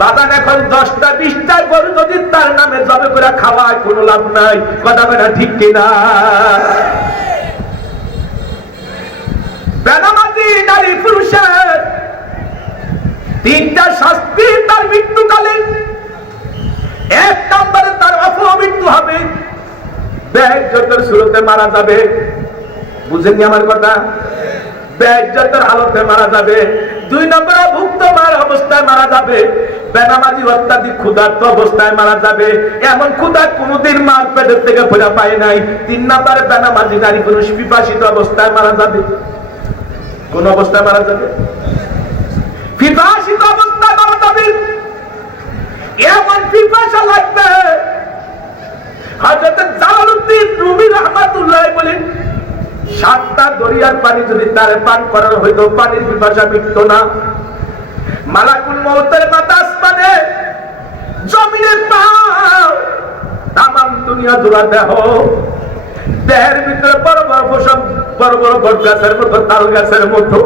বাগান এখন 10টা 20টা গরু যদি তার নামে জবে করে খাওয়ায় কোনো লাভ নাই। কথা বলা ঠিক কিনা? বেনামাজি নারী পুরুষের 3টা শাস্তি তার মৃত্যুকালে। 1 নম্বরে তার অপমৃত্যু হবে, বেইজ্জতের সুরতে মারা যাবে। বুঝেননি আমার কথা? বেইজ্জতের হালতে মারা যাবে। 2 নম্বরে ভুক্ত মার অবস্থায় মারা যাবে। বেনামাজি অত্যাধিক ক্ষুধার্ত অবস্থায় মারা যাবে, এমন ক্ষুধা কোনদিন মার পেটের থেকে ফেরা পায় নাই। 3 নম্বরে বেনামাজি নারী পুরুষ পিপাসিত অবস্থায় মারা যাবে। কোন অবস্থায় মারা যাবে? পিপাসিত অবস্থায় মারা যাবে। এমন পিপাসা লাগবে, হযরত জালালউদ্দিন রুমি রাহমাতুল্লাহ বলেন 7টা দরিয়ার পানি যদি তারে পান করার হইতো, পানির পিপাসা মিটত না। মালাকুল মউতের বাতাস মানে জমিনের পাও, তামাম দুনিয়া জোড়া দেহ, দেহের ভিতরে বড় বড় ফসল, বড় বড় বট গাছের মতো, তাল গাছের মতো।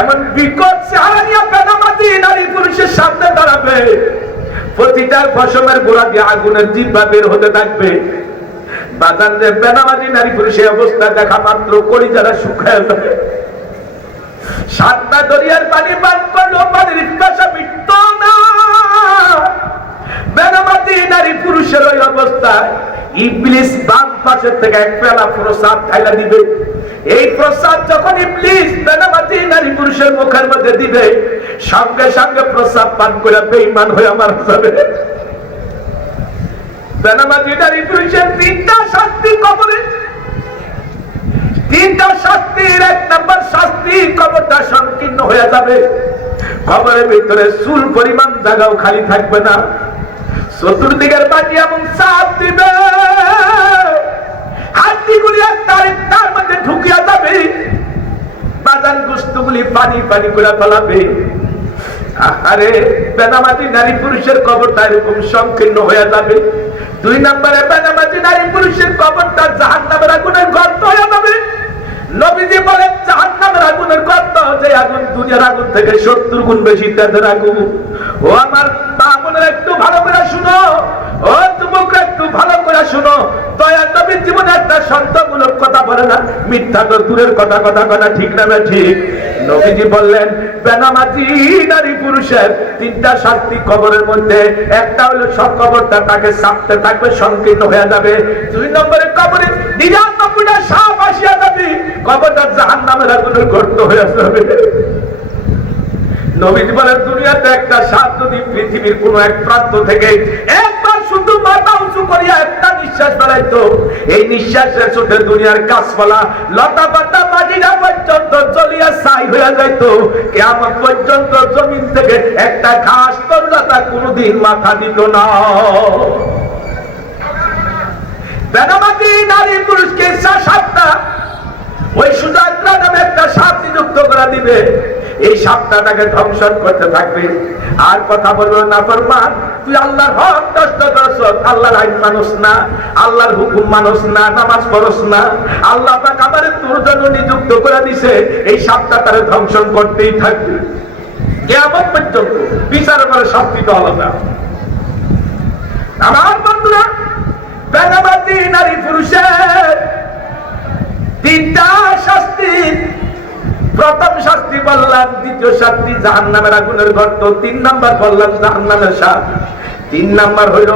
এমন বিকট চেহারা নিয়ে বেনামাজি নারী পুরুষের সামনে দাঁড়াবে, প্রতিটা ফসলের গোড়া দিয়ে আগুনের জিহ্বা বের হতে থাকবে। বাজান রে, বেনামাজি নারী পুরুষের অবস্থা দেখা মাত্র কলিজারা শুকায় যাবে। 7টা দরিয়ার পানি পান করলেও পানির পিপাসা মিটত না। বেনামাজি নারী পুরুষের ওই অবস্থায় ইবলিস বাম পাশের থেকে 1 পেয়ালা প্রসাদ খাইলা দিবে। এই প্রসাদ যখন ইবলিস বেনামাজি নারী পুরুষের মুখের মধ্যে দিবে, সঙ্গে সঙ্গে প্রসাদ পান করে বেঈমান হয়ে মারা যাবে। বেনামাজি নারী পুরুষের 3টা শাস্তি কবরে। 3টা শাস্তির 1 নম্বর শাস্তি, কবরটা সংকীর্ণ হয়ে যাবে। কবরের ভিতরে চুল পরিমাণ জায়গাও খালি থাকবে না। চতুর্দিকের মাটি এমন চাপ দিবে, হাড্ডিগুলি তার মধ্যে ঢুকিয়া যাবে, বাদান গোশতগুলি পানি পানি করে ফেলাবে। আরে বেনামাজি নারী পুরুষের কবরটা এরকম সংকীর্ণ হয়ে যাবে। 2 নম্বরে বেনামাজি নারী পুরুষের কবরটা জাহান্নামের আগুনের গর্ত হয়ে যাবে। নবীজি বলেন জাহান্নামের আগুনের গর্ত, যে আগুন দুনিয়ার আগুন থেকে 70 গুণ বেশি তেজের আগুন। ও আমার মা বোনেরা একটু ভালো করে শুনো, ও যুবকরা একটু ভালো করে শুনো। দয়ার নবীর জীবনে একটা সত্যমূলক কথা বলে না, মিথ্যা তো দূরের কথা। কথা কথা ঠিক না ঠিক? নবীজি বললেন বেনামাজি নারী পুরুষের 3টা শাস্তি কবরের মধ্যে। একটা হলো সব কবরটা তাকে চাপতে থাকবে, সংকীর্ণ হয়ে যাবে। 2 নম্বরে কবরে 99টা সাপ আসিয়া যাবে, কবরটা জাহান্নামের আগুনের গর্ত হয়ে যাবে। নবীজি বলেন দুনিয়াতে একটা সাপ যদি পৃথিবীর কোন এক প্রান্ত থেকে একবার শুধু মাথা উঁচু করিয়া একটা নিঃশ্বাস বেড়াইতো, এই নিঃশ্বাসের সাথে দুনিয়ার গাছপালা লতা পাতা মাটিরা পর্যন্ত জ্বলিয়া ছাই হয়ে যাইতো। কিয়ামত পর্যন্ত জমিন থেকে একটা ঘাস তরুলতা কোনদিন মাথা দিত না। বেনামাজি নারী পুরুষকে 7টা ওই সুযাত্রা নামে একটা সাপ নিযুক্ত করে দিবে, এই সাপটা তাকে ধ্বংসন করতে থাকবে। আর কথা বলবো না ফরমান, তুই আল্লাহর হক নষ্ট করছ, আল্লাহর আইন মানুষ না, আল্লাহর হুকুম মানুষ না, নামাজ পড়স না। আল্লাহ পাক আমারে তোর জন্য নিযুক্ত করে দিছে, এই সাপটা তারে ধ্বংসন করতেই থাকবে কিয়ামত পর্যন্ত। বিচারের পরে শাস্তি তো আলাদা। আমার বন্ধুরা, বেনামাজি নারী পুরুষের তিনটা শাস্তি। প্রথম শাস্তি বললাম, দ্বিতীয় শাস্তি জাহান্নামের আগুনের গর্ত, 3 নাম্বার বললাম জাহান্নামের সাপ, 3 নাম্বার হইল।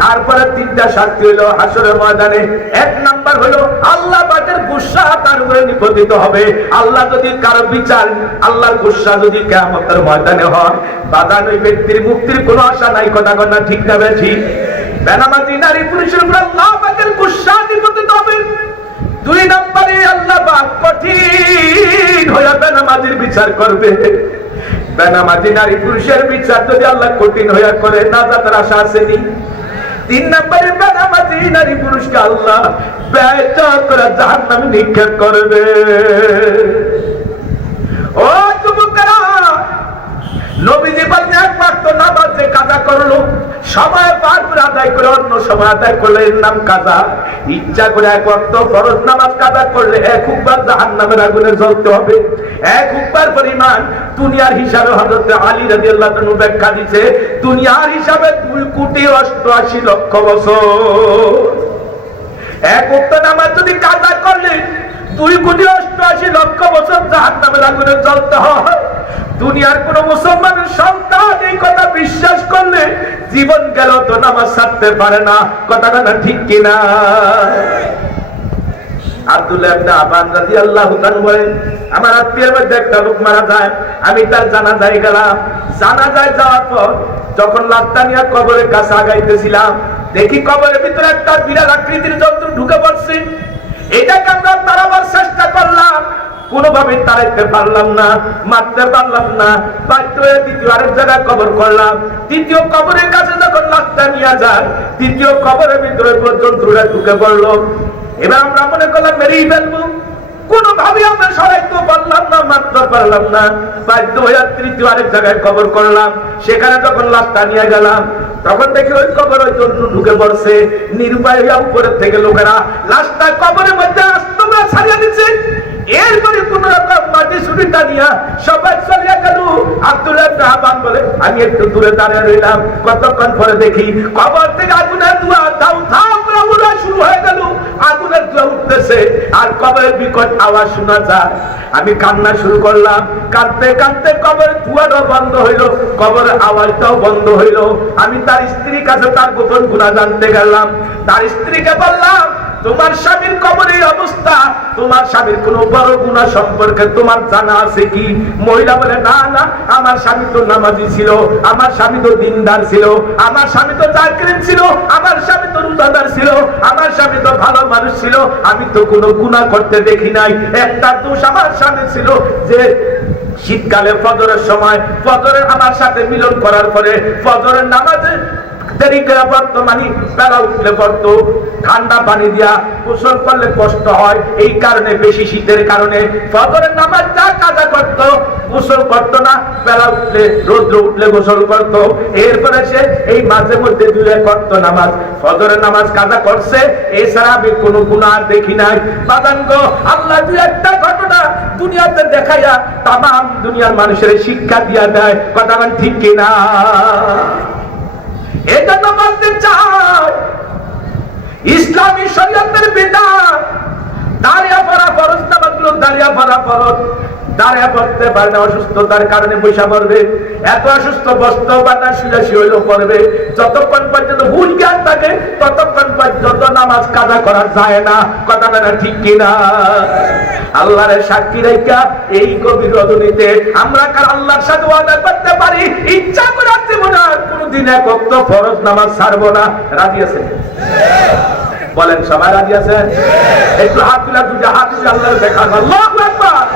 তারপরে 3টা শাস্তি হইল হাসরের ময়দানে। 1 নাম্বার হইল আল্লাহ পাকের গুসা তার উপরে নিপতিত হবে। আল্লাহ যদি কারো বিচার, আল্লাহর গুসা যদি কিয়ামতের ময়দানে হয়, বাদান ওই ব্যক্তির মুক্তির কোনো আশা নাই। কথা কথা ঠিক না বেঠি? বেনামাজি নারী পুরুষের উপর আল্লাহ পাকের গুসা নিপতিত হবে। 2 নম্বরে আল্লাহ পাক কঠিন হয়ে বেনামাজির বিচার করবে। বেনামাজি নারী পুরুষের বিচার যদি আল্লাহ কঠিন হয়ে করে, নাজাতের আশা আসেনি। 3 নম্বরে বেনামাজি নারী পুরুষকে আল্লাহ বেইজ্জত করে জাহান্নামে নিক্ষেপ করবে। ও যুবকেরা, নবীজি বলেন একবার তো নামাজ যে কাজা করলো, সময় পার করে আদায় করে অন্য সময় আদায় করলে এর নাম কাজা। ইচ্ছা করে এক ওয়াক্ত ফরজ নামাজ কাজা করলে 1 হুকবার জাহান্নামের আগুনে জ্বলতে হবে। 1 হুকবার পরিমাণ দুনিয়ার হিসাবে হযরত আলী রাদিয়াল্লাহু আনহু ব্যাখ্যা দিয়েছে, দুনিয়ার হিসাবে 2,88,00,000 বছর। 1 ওয়াক্ত নামাজ যদি কাজা করলে 2,88,00,000 বছর জাহান্নামের আগুনে জ্বলতে হয়। দুনিয়ার কোন মুসলমানের সন্তান এই কথা বিশ্বাস করলে জীবন গেল তো নামাজ ছাড়তে পারে না। কথাটা না ঠিক কিনা? আব্দুল্লাহ ইবনে আব্বাস রাদিয়াল্লাহু তাআলা বলেন, আমার আত্মীয়ের মধ্যে একটা লোক মারা যায়, আমি তার জানাজায় গেলাম। জানাজায় যাওয়ার পর যখন লাশটা নিয়ে কবরের কাছে আগাইতেছিলাম, দেখি কবরের ভিতরে একটা বিরাট আকৃতির জন্তু ঢুকে পড়ছে। এটাকে আমরা তাড়াবার চেষ্টা করলাম, কোনোভাবে তাড়াইতে পারলাম না, মারতে পারলাম না। বাধ্য হয়ে দ্বিতীয় আরেক জায়গায় কবর করলাম। দ্বিতীয় কবরের কাছে যখন লাশটা নিয়ে যায়, দ্বিতীয় কবরের ভিতরে জন্তুটা ঢুকে পড়লো। এবার আমরা মনে করলাম মেরেই ফেলবো, কোনোভাবে আমরা সরাইতে পারলাম না, মারতে পারলাম না। বাধ্য হয়ে তৃতীয় আরেক জায়গায় কবর করলাম। সেখানে যখন লাশটা নিয়ে গেলাম, তখন দেখি ওই কবর ওই জন্তু ঢুকে পড়ছে। নিরুপায় হয়ে উপরের থেকে লোকেরা লাশটা কবরের মধ্যে আস্তমরা ছাড়িয়ে দিচ্ছে। এরপরে কোন রকম মাটি ছুরিটা নিয়ে সবাই চলিয়া গেল। আব্দুল্লাহ ইবনে আব্বাস বলে, আমি একটু দূরে দাঁড়িয়ে রইলাম। কতক্ষণ পরে দেখি কবর থেকে আগুনের ধোঁয়া ধাউ ধাউ করে উড়া শুরু হয়ে গেল। আগুনের ধোঁয়া উঠতেছে আর কবরের বিকট আওয়াজ শোনা যায়। আমি কান্না শুরু করলাম। কাঁদতে কাঁদতে কবরের ধোঁয়াটাও বন্ধ হইল, কবরের আওয়াজটাও বন্ধ হইল। আমি তার স্ত্রীর কাছে তার গোপন গুনাহ জানতে গেলাম। তার স্ত্রীকে বললাম, তোমার স্বামীর কবরের অবস্থা, তোমার স্বামীর কোন বড় গুনাহ সম্পর্কে তোমার জানা আছে কি? মহিলা বলে, না না, আমার স্বামী তো নামাজি ছিল, আমার স্বামী তো দিনদার ছিল, আমার স্বামী তো জাকির ছিল, আমার স্বামী তো রোজাদার ছিল, আমার স্বামী তো ভালো মানুষ ছিল, আমি তো কোনো গুনাহ করতে দেখি নাই। একটা দোষ আমার স্বামী ছিল যে শীতকালে ফজরের সময় ফজরের আমার সাথে মিলন করার পরে ফজরের নামাজে দেরি করে পড়তো, মানে বেলা উঠলে পড়তো। ঠান্ডা পানি দিয়া গোসল করলে কষ্ট হয়, এই কারণে বেশি শীতের কারণে ফজরের নামাজ যা কাজা করতো, গোসল করতো না। বেলা উঠলে রৌদ্র উঠলে গোসল করতো। এরপরে সে এই মাঝে মধ্যে 2 করতো নামাজ, ফজরের নামাজ কাজা করছে। এছাড়া আমি কোনো গুনাহ দেখি নাই। বাদাঙ্গ আল্লাহ 2-1টা ঘটনা দুনিয়াতে দেখাইয়া তামাম দুনিয়ার মানুষের শিক্ষা দিয়া দেয়। কথা ঠিক কিনা? এটা তো বলতে চাই, ইসলামী শরীয়তের বিধান দাঁড়িয়ে পড়া ফরজ, নামাজগুলো দাঁড়িয়ে পড়া ফরজ। দাঁড়িয়ে পড়তে পারে না, অসুস্থতার কারণে বৈশা পড়বে। এত অসুস্থ বসতে পারে না, শুয়াশি হইলেও পড়বে। যতক্ষণ পর্যন্ত ভুল জ্ঞান থাকে ততক্ষণ পর্যন্ত নামাজ কাজা করা যায় না। কথাটা না ঠিক কিনা? আল্লাহর সাক্ষী রেখা এই গভীর রজনীতে আমরা কার আল্লাহর সাথে ওয়াদা করতে পারি, ইচ্ছা করে জীবনে কোনদিন এক ওয়াক্ত ফরজ নামাজ ছাড়বো না। রাজি আছেন? বলেন, সবাই রাজি আছেন? একটু হাত তুলে, 2টা হাত তুলে আল্লাহর দেখান। আল্লাহু আকবার।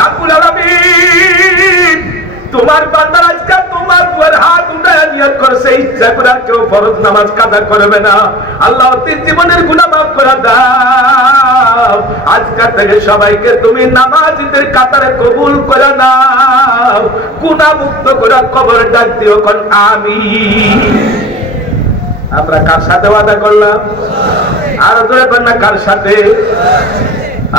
রাব্বুল আলামিন তোমার বান্দার আজকে তোমার দুয়ার হাত উঠায় নিয়ত করেছে, ইচ্ছা করে কেউ ফরজ নামাজ কাজা করবে না। আল্লাহ অতীত জীবনের গুনাহ মাফ করে দাও। আজকের থেকে সবাইকে তুমি নামাজীদের কাতারে কবুল করে নাও, গুনাহ মুক্ত করে কবরে ডাক দিও, কোন আমিন। আমরা কার সাথে ওয়াদা করলাম? আর জোরে কোন না, কার সাথে?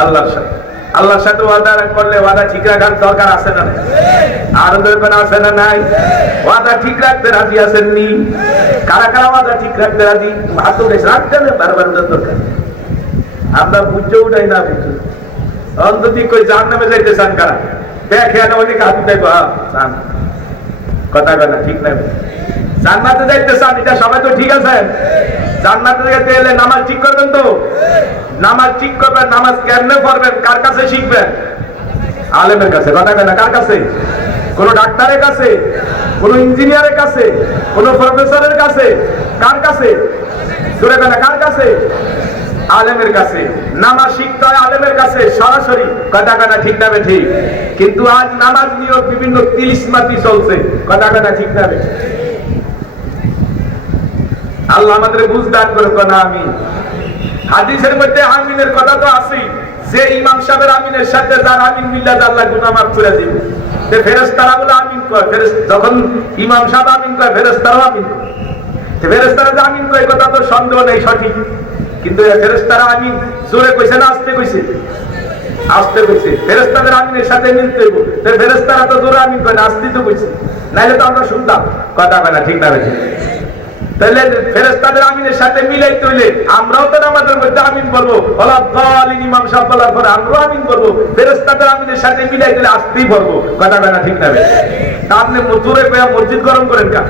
আল্লাহর সাথে। আল্লাহর সাথে ওয়াদা করলে ওয়াদা ঠিক রাখার দরকার আছে না? আর জোরে কোন আছে না নাই? ওয়াদা ঠিক রাখতে রাজি আছেন নি? কারা কারা ওয়াদা ঠিক রাখতে রাজি? হাত তুলে রাখতে হবে, বারবার দরকার। আমরা বুঝতে উঠাই না, বুঝছো অন্তত কই জাহান্নামে যাইতে চান কারা? দেখে অনেক হাত উঠাইবো, কথা বলে ঠিক না? জান্নাতে যাইতে চান, এটা সবাই তো ঠিক আছে। জান্নাতে যেতে এলে নামাজ ঠিক করবেন তো? নামাজ ঠিক করবেন, নামাজ কেমনে পড়বেন কার কাছে শিখবেন? আলেমের কাছে। কথা বলে না, কার কাছে? কোন ডাক্তারের কাছে, কোন ইঞ্জিনিয়ারের কাছে, কোন প্রফেসরের কাছে? কার কাছে? জোরে বলে, কার কাছে? আলেমের কাছে। নামাজ শিখতে হয় আলেমের কাছে সরাসরি। কথা কথা ঠিক না ঠিক? কিন্তু আজ নামাজ নিয়ে বিভিন্ন তিলিসমাতি চলছে। কথা কথা ঠিক না? আল্লাহ আমাদের বুঝদান করুক না। আমিন। হাদিসের মধ্যে আমিনের কথা তো আছেই, যে ইমাম সাহেবের আমিনের সাথে যার আমিন মিল্লা আল্লাহ গুনাহ মাফ করে দিবে। তে ফেরেশতারা বলে আমিন কয়, যখন ইমাম সাহেব আমিন কয় ফেরেশতারাও আমিন কয়। তে ফেরেশতারা যে আমিন কয় কথা তো সন্দেহ নেই, সঠিক। কিন্তু ফেরেশতারা আমিন জোরে কইছে না আস্তে কইছে? আস্তে কইছে। ফেরেশতাদের আমিনের সাথে মিলতে হইব। তে ফেরেশতারা তো জোরে আমিন কয় না, আস্তে তো কইছে, নাইলে তো আমরা শুনতাম। কথা বলে ঠিক না? তাহলে ফেরেশতাদের আমিনের সাথে মিলাইতে হইলে আমরাও তো আমাদের মধ্যে আমিন বলবো, ইমাম সাহেব বলার পরে আমরাও আমিন বলবো। ফেরেশতাদের আমিনের সাথে মিলাই দিলে আসতেই বলবো। কথা বলে ঠিক না? তা আপনি জোরে কইয়া মসজিদ গরম করেন কা?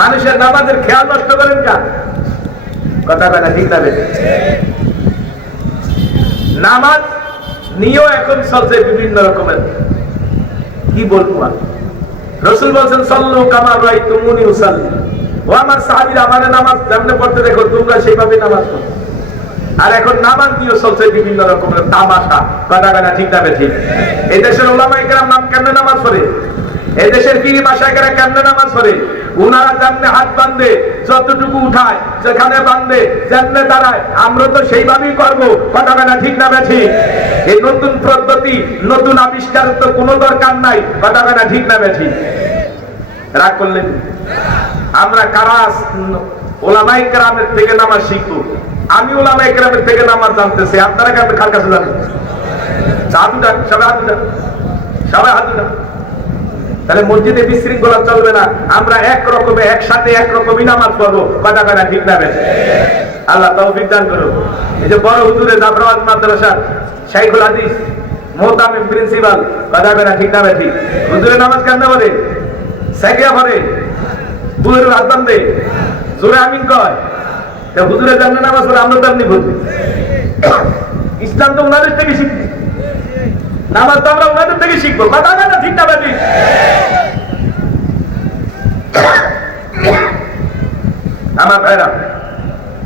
মানুষের নামাজের খেয়াল নষ্ট করেন কা? কথা বলে ঠিক না? নামাজ নিয়েও এখন চলছে বিভিন্ন রকমের, কি বলবো আর। রাসূল বলেছেন সাল্লু কামা রাআইতুমুনি উসাল্লি। ও আমার সাহাবীরা, আমারে নামাজ যেমনে পড়তে দেখো তোমরা সেইভাবে নামাজ পড়ো। আর এখন নামাজ নিয়ে চলছে বিভিন্ন রকমের তামাশা। কথা বলা ঠিক না ঠিক? এই দেশের উলামায়ে কেরাম নাম কেমনে নামাজ পড়ে, এই দেশের পীর মাশায়েখরা কেমনে নামাজ পড়ে, উনারা যেমনে হাত বাঁধে, যতটুকু উঠায়, যেখানে বাঁধে, যেমনে দাঁড়ায়, আমরা তো সেইভাবেই করবো। কথা বলা ঠিক না ঠিক? এই নতুন পদ্ধতি, নতুন আবিষ্কার তো কোনো দরকার নাই। কথা বলা ঠিক না ঠিক? রাগ করলেন? আমরা কারা ওলামায়ে কেরামের থেকে নামাজ শিখবো? আমি ওলামায়ে কেরামের থেকে নামাজ জানতেছি, আপনারা কার কাছে জানেন? হাত উঠান, সবাই হাত উঠান, সবাই হাত উঠান। তাহলে মসজিদে বিশৃঙ্খলা চলবে না, আমরা এক রকমে একসাথে একরকমই নামাজ পড়বো। কথা কথা ঠিক না? আল্লাহ তৌফিক দান করুন। এই যে বড় হুজুরে জাফরাবাদ মাদ্রাসার শাইখুল হাদিস মোহতামিম প্রিন্সিপাল, কথা কথা ঠিক না ঠিক? হুজুরে নামাজ কেন পড়ে? সাইকিয়া পড়ে, বুয়ের হাত বান্ধে, জোরে আমিন কয়। হুজুরে জানলে নামাজ পড়ে, আমরা তেমনি বলছি। ইসলাম তো ওনাদের থেকে শিখবি, নামাজ তো আমরা ওনাদের থেকে শিখবো। কথা কথা ঠিক না ঠিক? আমার ভাইরা,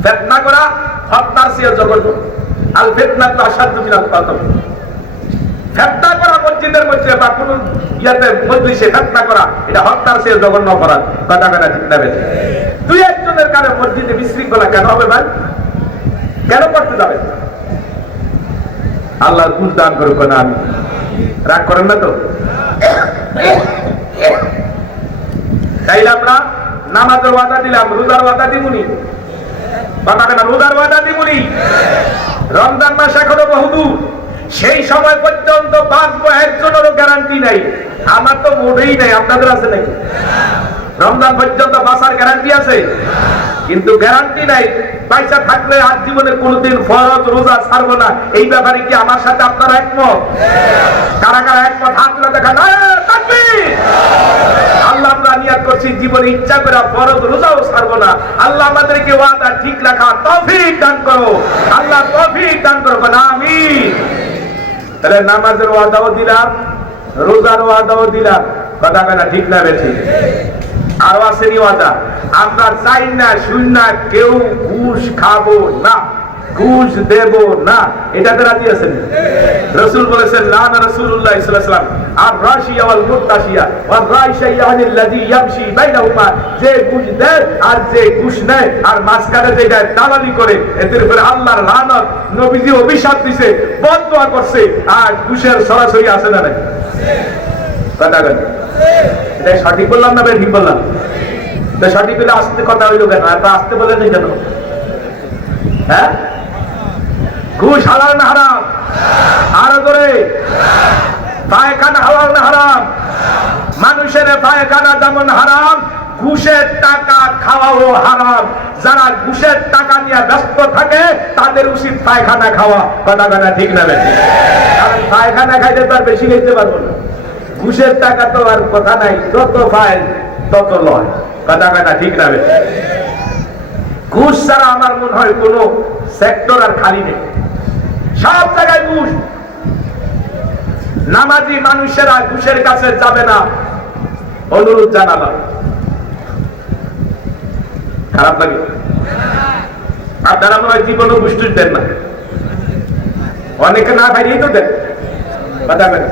ফিতনা করা হত্যার চেয়ে জঘন্য। আল ফিতনাতু আশাদ্দু মিনাল কতল। ফিতনা করা মসজিদের মধ্যে বা কোন ইয়াতে মজলিসে ফিতনা করা, এটা হত্যার চেয়ে জঘন্য অপরাধ। কথা কথা ঠিক না? তুই একজনের কারণে মসজিদে বিশৃঙ্খলা কেন হবে ভাই? কেন করতে যাবে? আল্লাহ বুঝদান করুক না। আমি রাগ করেন না তো? তাইলে আমরা নামাজের ওয়াদা দিলাম, রোজার ওয়াদা দিবনি? কথা কেন? রোজার ওয়াদা দিবনি। রমজান মাস এখনো বহুদূর, সেই সময় পর্যন্ত বাঁচবো একজনেরও গ্যারান্টি নাই। আমার তো মোটেই নাই, আপনাদের আছে নাকি? রমজান পর্যন্ত বাঁচার গ্যারান্টি আছে, কিন্তু গ্যারান্টি নাই পয়সা থাকলে আজ জীবনে কোনোদিন ফরজ রোজা ছাড়বো না। এই ব্যাপারে কি আমার সাথে আপনারা একমত? কারা কারা একমত? হাত তুলে দেখান। আল্লাহ আমরা নিয়াত করছি জীবনে ইচ্ছা করে ফরজ রোজাও ছাড়বো না। আল্লাহ আমাদেরকে ওয়াদা ঠিক রাখা তৌফিক দান করো। আল্লাহ তৌফিক দান করো না। আমিন। তাহলে নামাজের ওয়াদাও দিলাম, রোজার ওয়াদাও দিলাম। কথা কেনা ঠিক না বেশি? আরো আসেনি ওয়াদা, আমরা চাই না শুন না কেউ ঘুষ খাবো না, ঘুষ দেব না। এটাতে রাজি আছেন? রাসূল বলেছেন লানা রাসূলুল্লাহ সাল্লাল্লাহু আলাইহি ওয়াসাল্লাম আর রাশিয়া ওয়াল মুরতাশিয়া ওয়ার রাইশাইয়ানিল্লাযী ইয়ামশি বাইনাহুমা, যে ঘুষ দেয় আর যে ঘুষ নেয় আর মাঝখানে যে দালালি করে, এদের উপরে আল্লাহর লানত, নবীজি অভিশাপ দিয়েছে, বদদোয়া করছে। আর ঘুষের সরাসরি আছে না নাই? কথা বলেন, এটা সঠিক বললাম না ঠিক বললাম? তো সঠিক বলে আসতে কথা হইল কেন? এত আসতে বলেন কেন? হ্যাঁ, ঘুষ হালাল না হারাম? আরো করে, পায়খানা হালাল না হারাম? মানুষের পায়খানা যেমন হারাম, ঘুষের টাকা খাওয়াও হারাম। যারা ঘুষের টাকা নিয়ে ব্যস্ত থাকে তাদের উচিত পায়খানা খাওয়া। কথা কথা ঠিক না বেশি? কারণ পায়খানা খাইতে তো আর বেশি খেতে পারবো না। ঘুষের টাকা তো আর কথা নাই, যত পায় তত লয়। কথা কথা ঠিক না বেশি? ঘুষ ছাড়া আমার মনে হয় কোন সেক্টর আর খালি নেই, সব জায়গায় ঘুষ। নামাজি মানুষেরা ঘুষের কাছে যাবে না, অনুরোধ জানালাম। খারাপ লাগে? আপনারা মনে হয় জীবনে ঘুষ টুস দেন না, অনেকে না খাইলেই তো দেন। কথা বলেন,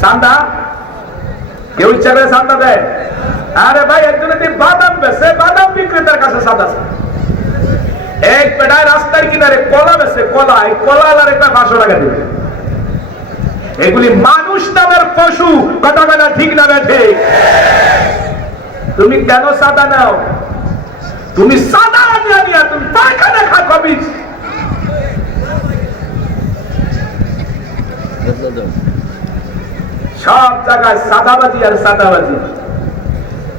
চান্দা কেউ ইচ্ছা করে চান্দা দেয়? আরে ভাই, একজন বাদাম বেছে, বাদাম বিক্রেতার কাছে চাঁদা আছে। এক পেটায় রাস্তার কিনারে কলা বেছে, কলা, এই কলা আর একটা 500 টাকা দিবে। এগুলি মানুষ নামের পশু। কথা কথা ঠিক না বেঠে? তুমি কেন চাঁদা নাও? তুমি চাঁদা নিয়ে তুমি পায়খানা খা কবি। সব জায়গায় সাদাবাজি আর সাদাবাজি।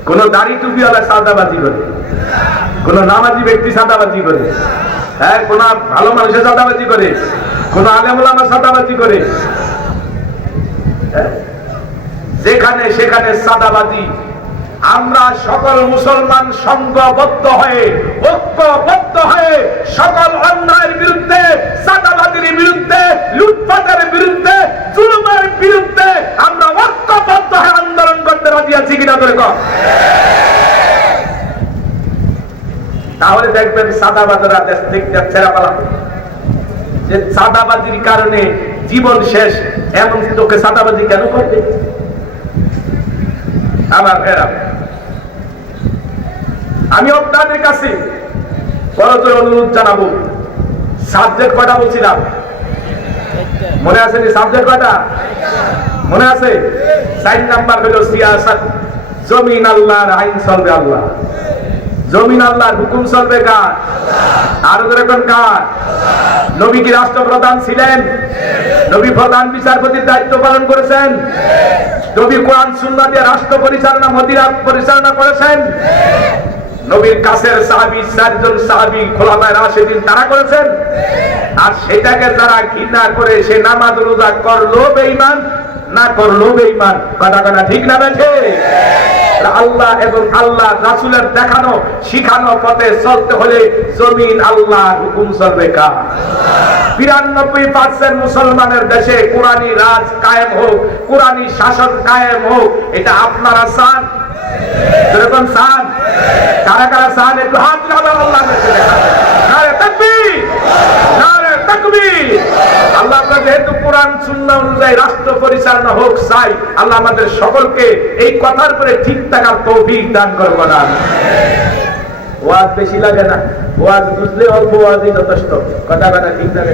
কোন দাড়ি টুপিওয়ালা সাদাবাজি করে, কোন নামাজি ব্যক্তি সাদাবাজি করে, হ্যাঁ, কোন ভালো মানুষের সাদাবাজি করে, কোন আলেম ওলামা সাদাবাজি করে। যেখানে সেখানে সাদাবাজি। আমরা সকল মুসলমান সংঘবদ্ধ হয়ে, ঐক্যবদ্ধ হয়ে সকল অন্যায়ের বিরুদ্ধে, সাদাবাজির বিরুদ্ধে, লুটপাটের বিরুদ্ধে, জুলুমের বিরুদ্ধে আমরা ঐক্যবদ্ধ হয়ে আন্দোলন করতে রাজি আছি কিনা ধরে কর। তাহলে দেখবেন সাদাবাজারা দেশ থেকে ছেড়া পালা। যে সাদাবাজির কারণে জীবন শেষ, এমন তোকে সাদাবাজি কেন করবে? আমার ভাইরা, আমি আপনাদের কাছে বড়জোর অনুরোধ জানাবো। সাবজেক্ট কয়টা বলছিলাম? মনে আছে? সাবজেক্ট কয়টা মনে আছে? 4 নাম্বার হলো সিয়াসাত। জমিন আল্লাহর, আইন চলবে আল্লাহ। জমিন আল্লাহর, হুকুম চলবে কার? আরো যেরকম কার? নবী কি রাষ্ট্রপ্রধান ছিলেন? নবী প্রধান বিচারপতির দায়িত্ব পালন করেছেন। নবী কোরআন সুন্নাহ দিয়ে রাষ্ট্র পরিচালনা, মদিনাত পরিচালনা করেছেন। নবীর কাছের সাহাবী 4 জন সাহাবী খোলাফায়ে রাশিদিন তারা করেছেন। আর সেটাকে যারা ঘৃণা করে সে নামাজ রোজা করলো বেঈমান, না করলো বেঈমান। কথা কথা ঠিক না বেঠে? আল্লাহ এবং আল্লাহ রাসূলের দেখানো শিখানো পথে চলতে হলে জমিন আল্লাহর, হুকুম চলবে কার? 92% মুসলমানের দেশে কোরআনী রাজ কায়েম হোক, কোরআনী শাসন কায়েম হোক। এটা আপনারা চান? যেরকম চান, কারা কারা চান? একটু হাত লাগান। আল্লাহ নারে তাকবীর, নারে তাকবীর। আল্লাহ আমরা যেহেতু কোরআন সুন্নাহ অনুযায়ী রাষ্ট্র পরিচালনা হোক চাই, আল্লাহ আমাদের সকলকে এই কথার উপরে ঠিক থাকার তৌফিক দান করুন। ওয়াজ বেশি লাগে না, ওয়াজ বুঝলে অল্প ওয়াজই যথেষ্ট। কথা কথা ঠিক থাকে।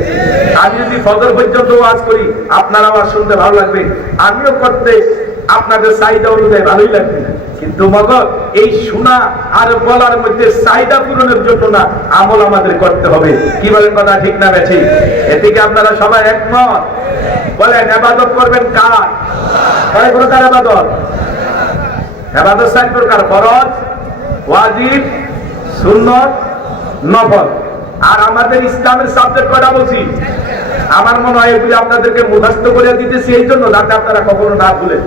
আমি যদি ফজর পর্যন্ত ওয়াজ করি, আপনার আওয়াজ শুনতে ভালো লাগবে, আমিও করতে আপনাদের চাহিদা অনুযায়ী ভালোই লাগবে। কিন্তু মগজ এই শোনা আর বলার মধ্যে চাহিদা পূরণের জন্য না, আমল আমাদের করতে হবে। কি বলেন? কথা ঠিক না বেঠিক? এদিকে আপনারা সবাই একমত? বলেন, ইবাদত করবেন কার? কয় প্রকার ইবাদত? ইবাদত 4 প্রকার: ফরজ, ওয়াজিব, সুন্নত, নফল। আর আমাদের ইসলামের সাবজেক্ট কয়টা বলছি? আমার মনে হয় এগুলি আপনাদেরকে মুখস্থ করে দিতেছি এই জন্য, যাতে আপনারা কখনো না ভুলেন।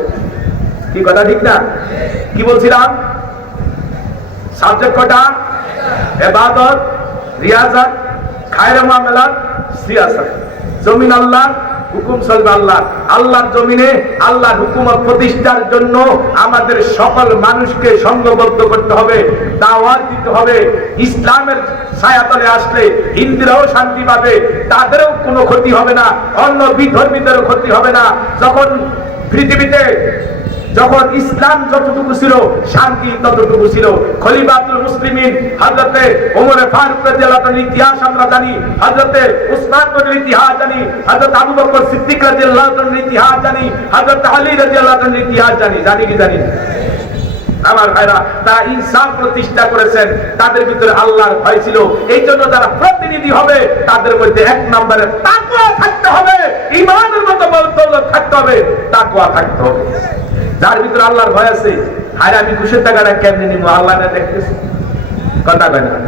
কি কথা ঠিক না? কি বলছিলাম? সাবজেক্ট কয়টা? ইবাদত, রিয়াজত, খায়রে মুআমালাত, সিয়াসত। জমিন আল্লাহ, হুকুম চলবে আল্লাহ। আল্লাহর জমিনে আল্লাহর হুকুমত প্রতিষ্ঠার জন্য আমাদের সকল মানুষকে সংঘবদ্ধ করতে হবে, দাওয়াত দিতে হবে। ইসলামের ছায়াতলে আসলে হিন্দুরাও শান্তি পাবে, তাদেরও কোনো ক্ষতি হবে না, অন্য বিধর্মীদেরও ক্ষতি হবে না। যখন পৃথিবীতে যখন ইসলাম যতটুকু ছিল, শান্তি ততটুকু ছিল। খলিফাতুল মুসলিমিন হযরতে ওমর ফারুক রাদিয়াল্লাহু তাআলার ইতিহাস আমরা জানি, হযরতে উসমান গনির ইতিহাস জানি, হযরত আবু বকর সিদ্দিক রাদিয়াল্লাহু তাআলার ইতিহাস জানি, হযরত আলী রাদিয়াল্লাহু তাআলার ইতিহাস জানি। জানি কি জানি? আমার ভাইরা, তারা ইনসাফ প্রতিষ্ঠা করেছেন, তাদের ভিতরে আল্লাহর ভয় ছিল। এই জন্য যারা প্রতিনিধি হবে তাদের মধ্যে এক নম্বরে তাকওয়া থাকতে হবে, ঈমানের মতো দৌলত থাকতে হবে, তাকওয়া থাকতে হবে। যার ভিতরে আল্লাহর ভয় আছে, আরে আমি ঘুষের টাকাটা কেমনে নিব, আল্লাহ না দেখতেছি, কথা বলে না।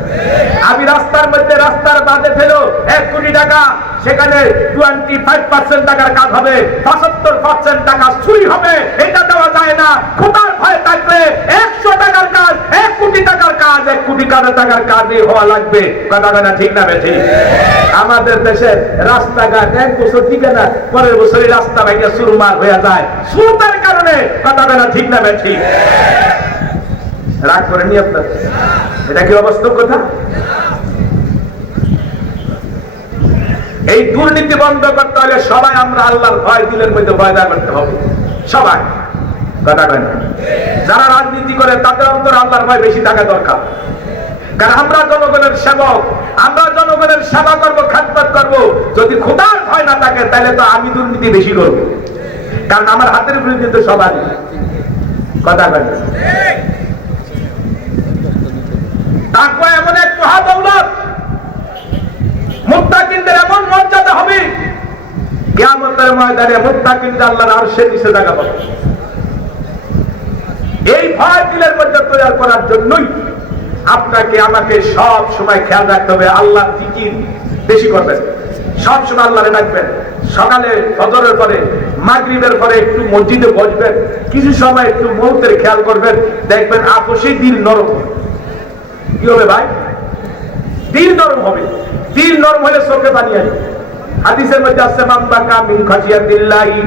আমি রাস্তার মধ্যে রাস্তার বাদে ফেলো 1 কোটি টাকা, সেখানে 25% টাকার কাজ হবে, 75% টাকা চুরি হবে, এটা দেওয়া যায় না। খোদার ভয় থাকলে 100 টাকার কাজ 1 কোটি টাকার কাজ 1 কোটি টাকার কাজই হওয়া লাগবে, কথা বলে না, ঠিক না বেঠিক? আমাদের দেশের রাস্তাঘাট 1 বছর টিকে না, পরের বছরই রাস্তা ভেঙে চুরমার হয়ে যায় সুদের কারণে, কথা বলে না, ঠিক না বেঠিক? রাগ করেনি আপনার? এটা কি অবাস্তব কথা? এই দুর্নীতি বন্ধ করতে হলে সবাই আমরা আল্লাহর ভয় দিলের মধ্যে পয়দা করতে হবে, সবাই, কথা বলেন। যারা রাজনীতি করে তাদের অন্তরে আল্লাহর ভয় বেশি থাকা দরকার, কারণ আমরা জনগণের সেবক, আমরা জনগণের সেবা করবো, খেদমত করবো। যদি খোদার ভয় না থাকে তাহলে তো আমি দুর্নীতি বেশি করবো, কারণ আমার হাতের বিরুদ্ধে তো সবাই, কথা বলেন। তাকওয়া এমন এক মহাদৌলত, মুত্তাকিনদের এমন মর্যাদা হবে, কিয়ামতের ময়দানে মুত্তাকিনরা আল্লাহর আরশের নিচে জায়গা পাবে। এই ভয় দিলের মধ্যে তৈরি করার জন্যই আপনাকে আমাকে সব সময় খেয়াল রাখতে হবে। আল্লাহর জিকির বেশি করবেন, সব সময় আল্লাহরে ডাকবেন। সকালে ফজরের পরে, মাগরিবের পরে একটু মসজিদে বসবেন, কিছু সময় একটু মৌতের খেয়াল করবেন, দেখবেন আপসে দিল নরম হবে। কি হবে ভাই? দিল নরম হবে। দিল নরম হলে চোখে পানি আসবে। হাদিসের মধ্যে আছে, মান বাকা মিন খাশিয়াতিল্লাহি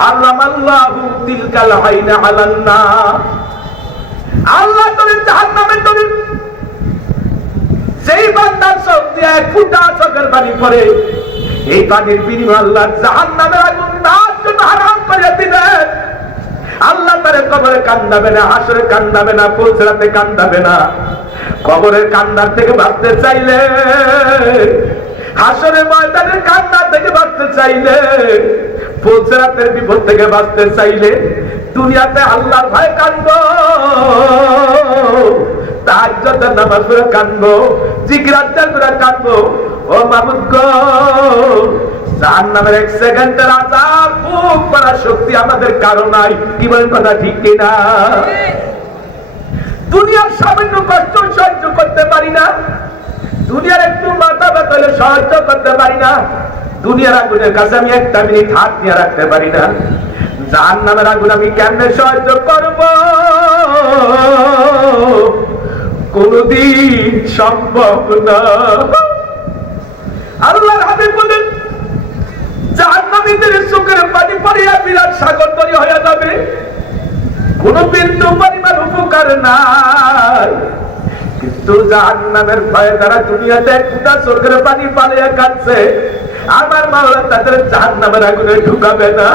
হারামাল্লাহু তিলকাল হাইনা আলান নার। আল্লাহ তাআলা জাহান্নামের দলিল, যেই বান্দার চোখ দিয়ে এক ফোঁটা চোখের পানি পড়ে, এই পানির বিনিময়ে আল্লাহ জাহান্নামের আগুন তার জন্য হারাম করে দিবেন। আল্লাহ তারে কবরে কান্দাবে না, হাসরে কান্দাবে না, পুলসিরাতে কান্দাবে না। কবরের কান্দার থেকে বাঁচতে চাইলে, হাসরের ময়দানের কান্দার থেকে বাঁচতে চাইলে, পুলসিরাতের বিপদ থেকে বাঁচতে চাইলে দুনিয়াতে আল্লাহর ভয়ে কান্দো, তাহাজ্জুদের নামাজ পড়ে কান্দো, জিকির আজকার করে কান্দো। ও মাবুদ গো, জাহান্নামের 1 সেকেন্ডের আযাব ভোগ করার শক্তি আমাদের কারো নাই। কি বলেন, কথা ঠিক কিনা? দুনিয়ার সামান্য কষ্ট সহ্য করতে পারি না, দুনিয়ার একটু মাথা ব্যথা হলে সহ্য করতে পারি না, দুনিয়ার আগুনের কাছে আমি 1 মিনিট হাত নিয়ে রাখতে পারি না। জাহান্নামের আগুন আমি কেমনে সহ্য করব? কোনদিন সম্ভব না। আল্লাহর হাবিব বলেন, জাহান্নামীদের চোখের পানি পড়িয়া বিরাট সাগর তৈরি হয়ে যাবে, কোন বিন্দু পরিমাণ উপকার নাই। কিন্তু জাহান্নামের ভয়ে যারা দুনিয়াতে একটা চোখের পানি পালিয়ে কাটছে, আমার মাওলা তাদের জাহান্নামের আগুনে ঢুকাবে না।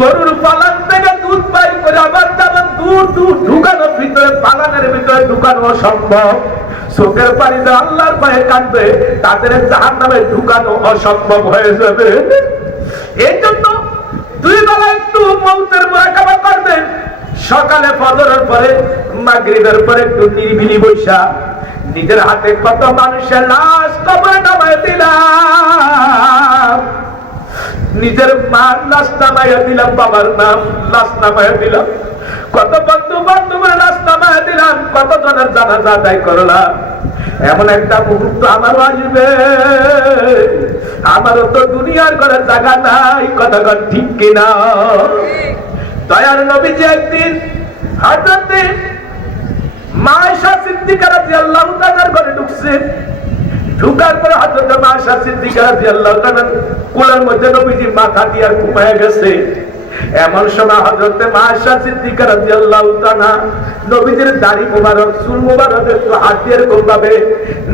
গরুর পালান থেকে দুধ বাইর করে আবার যেমন দুধ ঢুকানোর ভিতরে, পালানের ভিতরে ঢুকানো অসম্ভব, চোখের পানিতে আল্লাহর ভয়ে কাঁদবে, তাদের জাহান্নামে ঢুকানো অসম্ভব হয়ে যাবে। এই জন্য 2 বেলা একটু মৌতের মুরাকাবা করবেন। সকালে ফজরের পরে, মাগরিবের পরে একটু নিরিবিলি বৈশা নিজের হাতে কত মানুষের লাশ কবরে নামায় দিলাম, নিজের মার লাশ নামাইয়া দিলাম, বাবার নাম লাশ নামাইয়া দিলাম, কত বন্ধু বান্ধবের লাশ নামাইয়া দিলাম, কত জনের জানাজা আদায় করলাম। এমন একটা মুহূর্ত আমারও আসবে, আমারও তো দুনিয়ার ঘরে জায়গা নাই, কথা ঠিক কিনা? দয়ার নবীজি একদিন হযরতে মা আয়েশা সিদ্দিকা রাদিয়াল্লাহু তাআলার ঘরে ঢুকছেন, ঢুকার পরে হযরত আয়েশা সিদ্দিকা রাদিয়াল্লাহু তাআলা কোলের মধ্যে নবীজির মাথা দিয়ে ঘুমায় গেছে। এমন সময় হযরত আয়েশা সিদ্দিকা রাদিয়াল্লাহু তাআলা নবীজির দাড়ি মোবারক চুল মোবারক একটু হাত দিয়ে এরকম ভাবে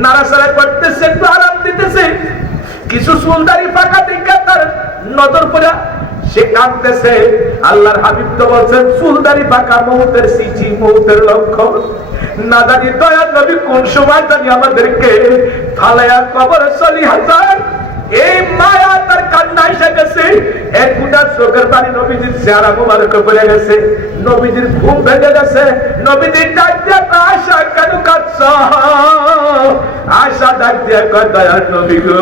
নাড়াচাড়া করতেছে, একটু আরাম দিতেছে। কিছু চুল দাড়ি পাকা দেখে তার নজর পড়ে সে কাঁদতেছে। আল্লাহর হাবিব তো বলছেন চুল দাড়ি পাকা মউতের চিঠি, মউতের লক্ষণ। না জানি দয়ার নবী কোন সময় জানি আমাদেরকে ফালায়া কবরে চলিয়া যান। এই মায়া তার কান্না এসে গেছে, এক ফুটা চোখের পানি নবীজির চেহারা মোবারকে পড়ে গেছে, নবীজির ঘুম ভেঙে গেছে। নবীজির ডাক দিয়ে আয়েশা কেন কাঁদছ? আয়েশা ডাক দিয়ে কয় দয়ার নবী গো,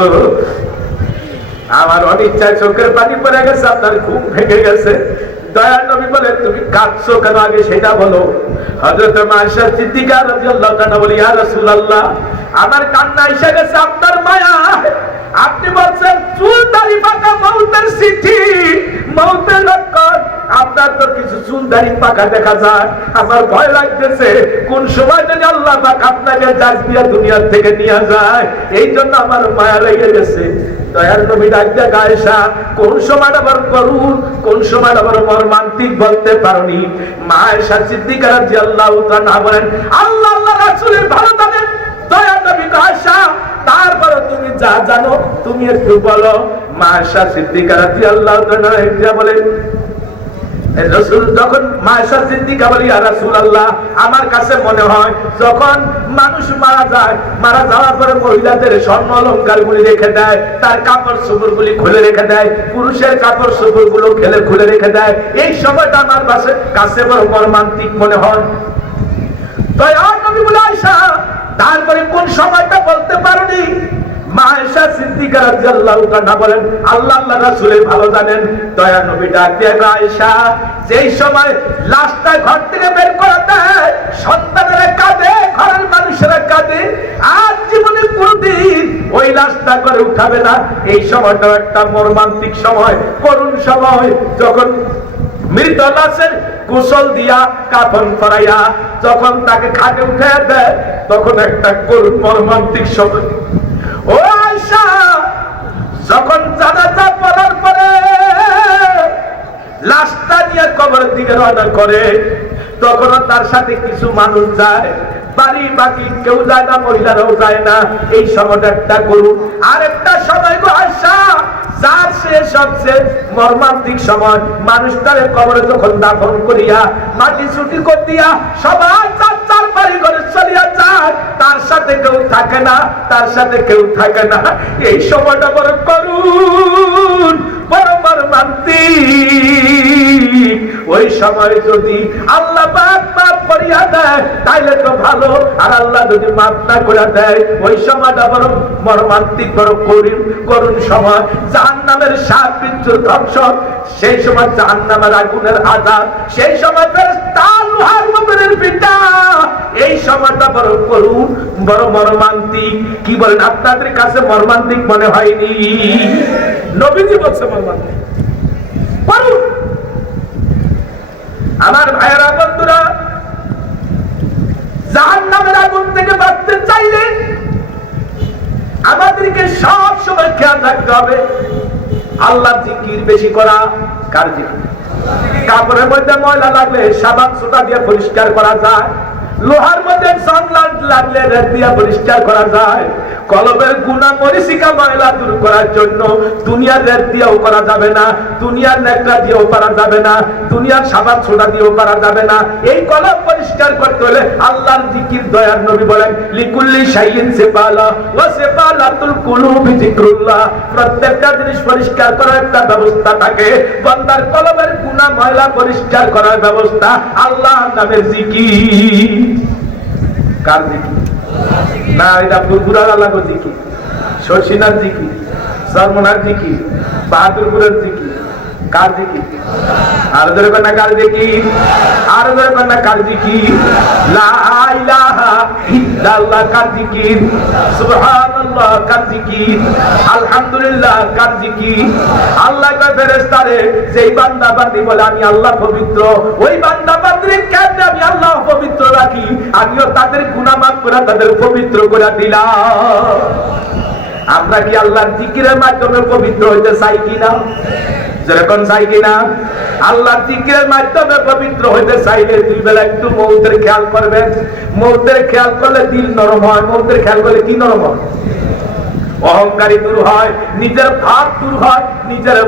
আমার অনিচ্ছায় চোখের পানি পড়ে গেছে, আপনার ঘুম ভেঙে গেছে। দয়ার নবী বলে তুমি কাঁদছো কেন আগে সেটা বলো। হযরত আয়েশা সিদ্দিকা রাদিয়াল্লাহু তাআলা বলে ইয়া রাসূলুল্লাহ, আমার কান্না এসে গেছে আপনার মায়া। আপনি বলছেন চুল দাড়ি পাকা মউতের চিঠি, মউতের লক্ষণ। আপনার তো কিছু চুল দাড়ি পাকা দেখা যায়, আমার ভয় লাগতেছে কোন সময় যদি আল্লাহ পাক আপনাকে জাজ দিয়া দুনিয়া থেকে নিয়ে যায়, এই জন্য আমার মায়া লেগে গেছে। দয়ার নবী ডাক দিয়ে আয়েশা কোন সময়টা আবার করুন, কোন সময়টা আবার মর্মান্তিক বলতে পারোনি। মা আয়েশা সিদ্দিকা রাদিয়াল্লাহু তাআলা বলেন আল্লাহ আল্লাহ রাসূলের ভালো জানেন। দয়ার নবী আয়েশা তারপরে তুমি যা জানো তুমি একটু বলো। মা আয়েশা সিদ্দিকা রাদিয়াল্লাহু তাআলা বলেন রাসূল যখন মা আয়েশা সিদ্দিকা বলি ইয়া রাসূলুল্লাহ, আমার কাছে মনে হয় যখন মানুষ মারা যায়, মারা যাওয়ার পরে মহিলাদের স্বর্ণ অলংকারগুলি রেখে দেয়, তার কাপড় চোপড়গুলি খুলে রেখে দেয়, পুরুষের কাপড় চোপড়গুলো খুলে রেখে দেয়, এই সময়টা আমার কাছে বড় মর্মান্তিক মনে হয়। দয়ার নবী বলে আয়েশা তারপরে কোন সময়টা বলতে পারোনি? মা আয়েশা সিদ্দিকা রাদিয়াল্লাহু তাআলা বলেন আল্লাহ আল্লাহ রাসূলের ভালো জানেন। দয়ার নবী ডাক দিয়ে আয়েশা যেই সময় লাশটা ঘর থেকে বের করে দেয়, সন্তানেরা কাঁদে, ঘরের মানুষেরা কাঁদে, আর জীবনে কোনদিন ওই লাশটা করে উঠাবে না। এই সময়টা একটা মর্মান্তিক সময়, করুণ সময়। যখন মৃত লাশের গোসল দিয়া কাফন পরাইয়া যখন তাকে খাটে উঠে দেয়, তখন একটা করুণ মর্মান্তিক সময়। ও আয়েশা, যখন জানাজা পড়ার পরে লাশটা নিয়ে কবরের দিকে রওনা করে, তখনও তার সাথে কিছু মানুষ যায়, বাড়ি বাকি কেউ যায় না, মহিলারাও যায় না। এই সময়টা একটা করুন। আর একটা সময় গো আয়েশা, যার সে সবচেয়ে মর্মান্তিক সময়, মানুষটারে কবরে যখন দাফন করিয়া মাটি ছুটি করে দিয়া সবাই চার চার বাড়ি করে চলিয়া যায়, তার সাথে কেউ থাকে না, তার সাথে কেউ থাকে না। এই সময়টা বড় করুন, বড় মর্মান্তিক। ওই সময় যদি আল্লাহ পাক মাফ করিয়া দেয় তাইলে তো ভালো, আর আল্লাহ যদি মাফ না করে দেয় ওই সময়টা বড় মর্মান্তিক, বড় করুণ সময়। জাহান্নামের সাত বিচ্ছুর ধ্বংসক, সেই সময় জাহান্নামের আগুনের আযাব, সেই সময় ফেরেশতা লোহার মুখের পিটা। এই সময়টা বড় করুণ, বড় মর্মান্তিক। কি বলেন, আপনাদের কাছে মর্মান্তিক মনে হয়নি? নবীজি বলছে মর্মান্তিক, করুণ। আমার ভাইয়েরা, বন্ধুরা, জাহান্নামের আগুন থেকে বাঁচতে চাইলে আমাদেরকে সব সময় খেয়াল রাখতে হবে আল্লাহর জিকির বেশি করা। কার জিকির? কাপড়ের মধ্যে ময়লা লাগলে সাবান সুতা দিয়ে পরিষ্কার করা যায়, লোহার মধ্যে সানলাইট লাগলে রেত দিয়ে পরিষ্কার করা যায়। কলবের গুনাহ মরিচিকা ময়লা দূর করার জন্য দুনিয়ার রেত দিয়েও করা যাবে না, দুনিয়ার নেকড়া দিয়েও পারা যাবে না, দুনিয়ার সাবান সোডা দিয়েও পারা যাবে না। এই কলব পরিষ্কার করতে হলে আল্লাহর জিকির। দয়ার নবী বলেন লিকুল্লি শাইইন সিফালা ওয়া সিফালাতুল কুলুবি যিকরুল্লাহ। প্রত্যেকটা জিনিস পরিষ্কার করার একটা ব্যবস্থা থাকে, বান্দার কলবের গুনাহ ময়লা পরিষ্কার করার ব্যবস্থা আল্লাহর নামের জিকির। কার জিকির? না, এটা ফুরফুরার আল্লাহর জিকির, শর্ষিনার জিকির, সরমনার জিকির, বাহাদুরপুরের জিকির। কার জিকির? আর ধরে কন্যা কার জিকির? আর ধরে কন্যা কার জিকির? লা ইলাহা ইল্লাল্লাহ কার জিকির, সুবহানাল্লাহ কার জিকির, আলহামদুলিল্লাহ কার জিকির। আল্লাহ কয় ফেরেশতারে যেই বান্দা বান্দি বলে আমি আল্লাহ পবিত্র, ওই বান্দা বান্দির কেমনে আমি আল্লাহ পবিত্র রাখি, আমিও তাদের গুনাহ মাফ করে তাদের পবিত্র করে দিলাম। আমরা কি আল্লাহর জিকিরের মাধ্যমে পবিত্র হইতে চাই কিনা? যেরকম চাই কিনা? আল্লাহর জিকিরের মাধ্যমে পবিত্র হইতে চাইলে দুই বেলা একটু মৌতের খেয়াল করবেন। মৌতের খেয়াল করলে দিল নরম হয়। মৌতের খেয়াল করলে কি নরম হয়? অহংকারী দূর হয়, নিজের ভাব দূর হয়, নিজের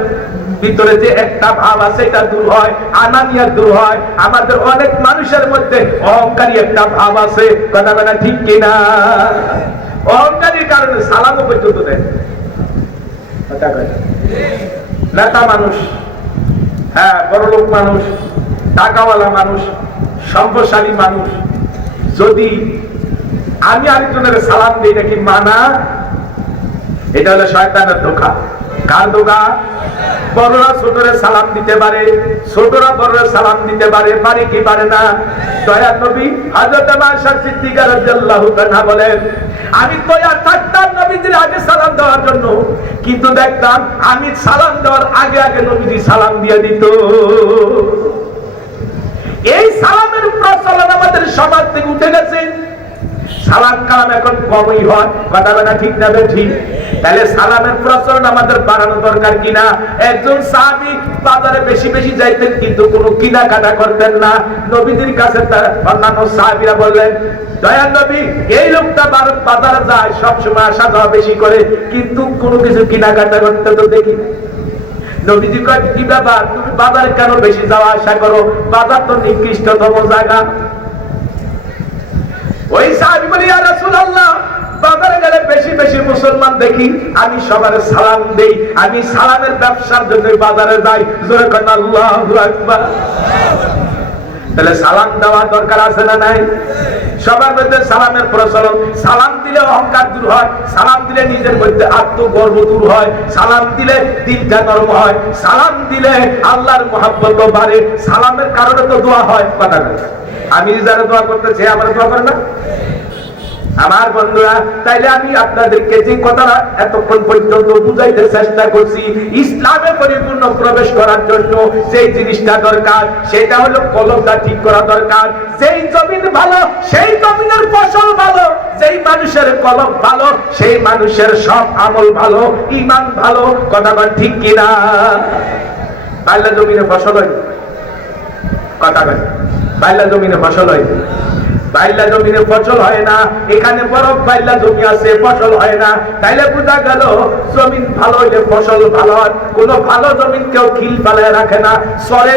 ভিতরে যে একটা ভাব আছে এটা দূর হয়, আনানিয়া দূর হয়। আমাদের অনেক মানুষের মধ্যে অহংকারী একটা ভাব আছে, কথা বলা ঠিক কিনা? অহংকারীর কারণে সালামও পর্যন্ত দেয়। নেতা মানুষ, হ্যাঁ বড়লোক মানুষ, টাকাওয়ালা মানুষ, সম্পদশালী মানুষ, যদি আমি আরেকজনের সালাম দিই নাকি মানা, এটা হলো শয়তানের ধোঁকা। কার ধোঁকা? বড়রা ছোটরে সালাম দিতে পারে, ছোটরা বড়রা সালাম দিতে পারে, পারে কি পারে না? দয়ার নবী হযরত আয়েশা সিদ্দিকা রাদিয়াল্লাহু তাআলা বলেন, আমি তৈয়ার থাকতাম নবীজির আগে সালাম দেওয়ার জন্য, কিন্তু দেখতাম আমি সালাম দেওয়ার আগে আগে নবীজি সালাম দিয়ে দিত। এই সালামের প্রচলন আমাদের সমাজ থেকে উঠে গেছে। সালাম কালাম এখন কমই হয়, কথা বলা ঠিক না ঠিক? তাহলে সালামের প্রচলন আমাদের বাড়ানো দরকার কিনা? একজন সাহাবী বাজারে বেশি বেশি যাইতেন কিন্তু কোনো কেনাকাটা করতেন না। নবীদের কাছে অন্যান্য সাহাবীরা বললেন, দয়ার নবী এই লোকটা বাজারে যায় সবসময় আসা যাওয়া বেশি করে, কিন্তু কোনো কিছু কেনাকাটা করতে তো দেখি না। নবীজি কয়, কি ব্যাপার তুমি বাজারে কেন বেশি যাওয়া আসা করো? বাজার তো নিকৃষ্টতম জায়গা। ওই সাহাবী বলে, ইয়া রাসূলুল্লাহ বাজারে গেলে বেশি বেশি মুসলমান দেখি, আমি সবার সালাম দেই, আমি সালামের ব্যবসার জন্য বাজারে যাই। জোরে কোন আল্লাহু আকবার। তাহলে সালাম দেওয়ার দরকার আছে না নাই? সবার মধ্যে সালামের প্রচলন। সালাম দিলে অহংকার দূর হয়, সালাম দিলে নিজের মধ্যে আত্মগর্ব দূর হয়, সালাম দিলে দিলটা নরম হয়, সালাম দিলে আল্লাহর মহব্বত বাড়ে। সালামের কারণে তো দোয়া হয়। কথা বলে আমি যারা দোয়া করতেছি আমার দোয়া করে না আমার বন্ধুরা। তাইলে আমি আপনাদেরকে যে কথাটা এতক্ষণ পর্যন্ত বুঝাইতে চেষ্টা করছি, ইসলামে পরিপূর্ণ প্রবেশ করার জন্য যেই জিনিসটা দরকার সেটা হলো কলবটা ঠিক করা দরকার। যেই জমিন ভালো সেই জমিনের ফসল ভালো, যেই মানুষের কলব ভালো সেই মানুষের সব আমল ভালো, ঈমান ভালো। কথা বল ঠিক কিনা? বাইলা জমিনে ফসল হয়, কথা বল বাইলা জমিনে ফসল হয়, বাইলা জমিনে ফসল হয় না। এখানে বরফ বাইলা জমি আছে, ফসল হয় না। তাইলে বোঝা গেল জমিন ভালো হইলে ফসল ভালো হয়। কোন ভালো জমিন কেউ খিল পালায় রাখে না। সরে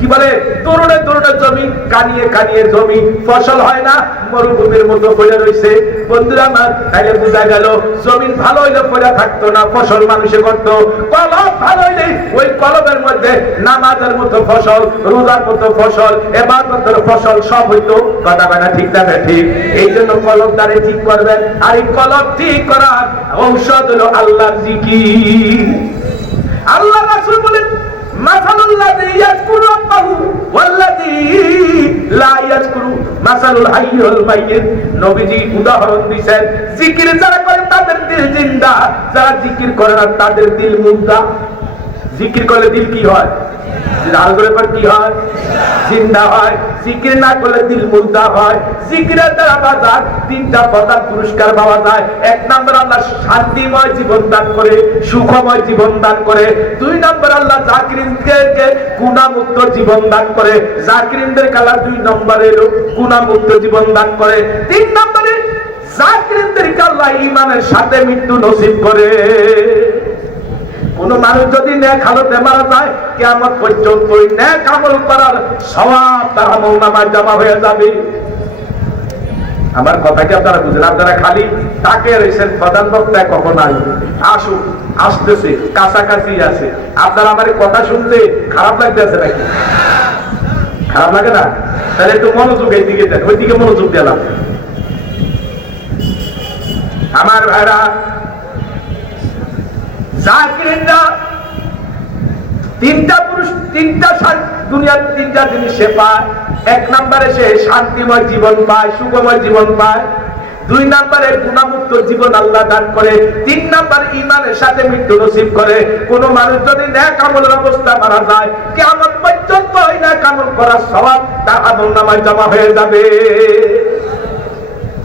কি বলে তরুণে তরুণে জমি, কানিয়ে কানিয়ে জমি, ফসল হয় না, মরুভূমির মতো পড়ে রয়েছে। বন্ধুরা আমার, তাইলে বোঝা গেল জমিন ভালো হইলে পড়ে থাকতো না, ফসল মানুষে করতো। কলব ভালো হইলে ওই কলবের মধ্যে নামাজের মতো ফসল, রোজার মতো ফসল, ইবাদতের ফসল সব হইতো। কথা বলা ঠিক না ঠিক? এই জন্য কলবটারে ঠিক করবেন। আর এই কলব ঠিক করার ঔষধ হলো আল্লাহর জিকির। আল্লাহ রাসূল বলেন, মাসালুল্লাযী ইয়াযকুরু রাব্বাহু ওয়াল্লাযী লা ইয়াযকুরু মাসালুল হাইয়্যি ওয়াল মাইয়্যিত। নবীজি উদাহরণ দিয়েছেন, জিকির যারা করে তাদের দিল জিন্দা, যারা জিকির করে না তাদের দিল মুর্দা। জিকির করলে দিল কি হয়? লাল করে পর কি হয়? জিন্দা হয়। জিকির না করলে দিল মুর্দা হয়। জিকিরের দ্বারা বাজার তিনটা পদার পুরস্কার পাওয়া যায়। এক নম্বর আল্লাহ শান্তিময় জীবন দান করে, সুখময় জীবন দান করে। দুই নম্বর আল্লাহ জাকিরিনদেরকে গুনাহমুক্ত জীবন দান করে, জাকিরিনদের কালা দুই নম্বরে গুনাহমুক্ত জীবন দান করে। তিন নম্বরে জাকিরিনদেরকে আল্লাহ ঈমানের সাথে মৃত্যু নসিব করে। কোন মানুষ যদি নেক হালতে মারা যায়, কিয়ামত পর্যন্ত নেক আমল করার সওয়াব তার আমলনামায় জমা হয়ে যাবে। আমার কথা কি আপনারা বুঝলেন? আপনারা খালি তাকে রয়েছেন প্রধান বক্তা কখন আসবে, আসুক, আসতেছে, কাছাকাছি আছে। আপনারা আমার কথা শুনতে খারাপ লাগতেছে নাকি? খারাপ লাগে না? তাহলে একটু মনোযোগ এই দিকে দেন, ওই দিকে মনোযোগ দিলাম। আমার ভাইরা, জাকিরিনরা তিনটা পুরুষ, তিনটা দুনিয়ার তিনটা জিনিস সে পায়। এক নম্বরে সে শান্তিময় জীবন পায়, সুখময় জীবন পায়। 2 নম্বরে গুণামুক্ত জীবন আল্লাহ দান করে। 3 নম্বর ঈমানের সাথে মৃত্যু নসিব করে। কোন মানুষ যদি নেক আমলের অবস্থা মারা যায়, কিয়ামত পর্যন্ত ওই নেক আমল করার সওয়াব তার আমলনামায় জমা হয়ে যাবে।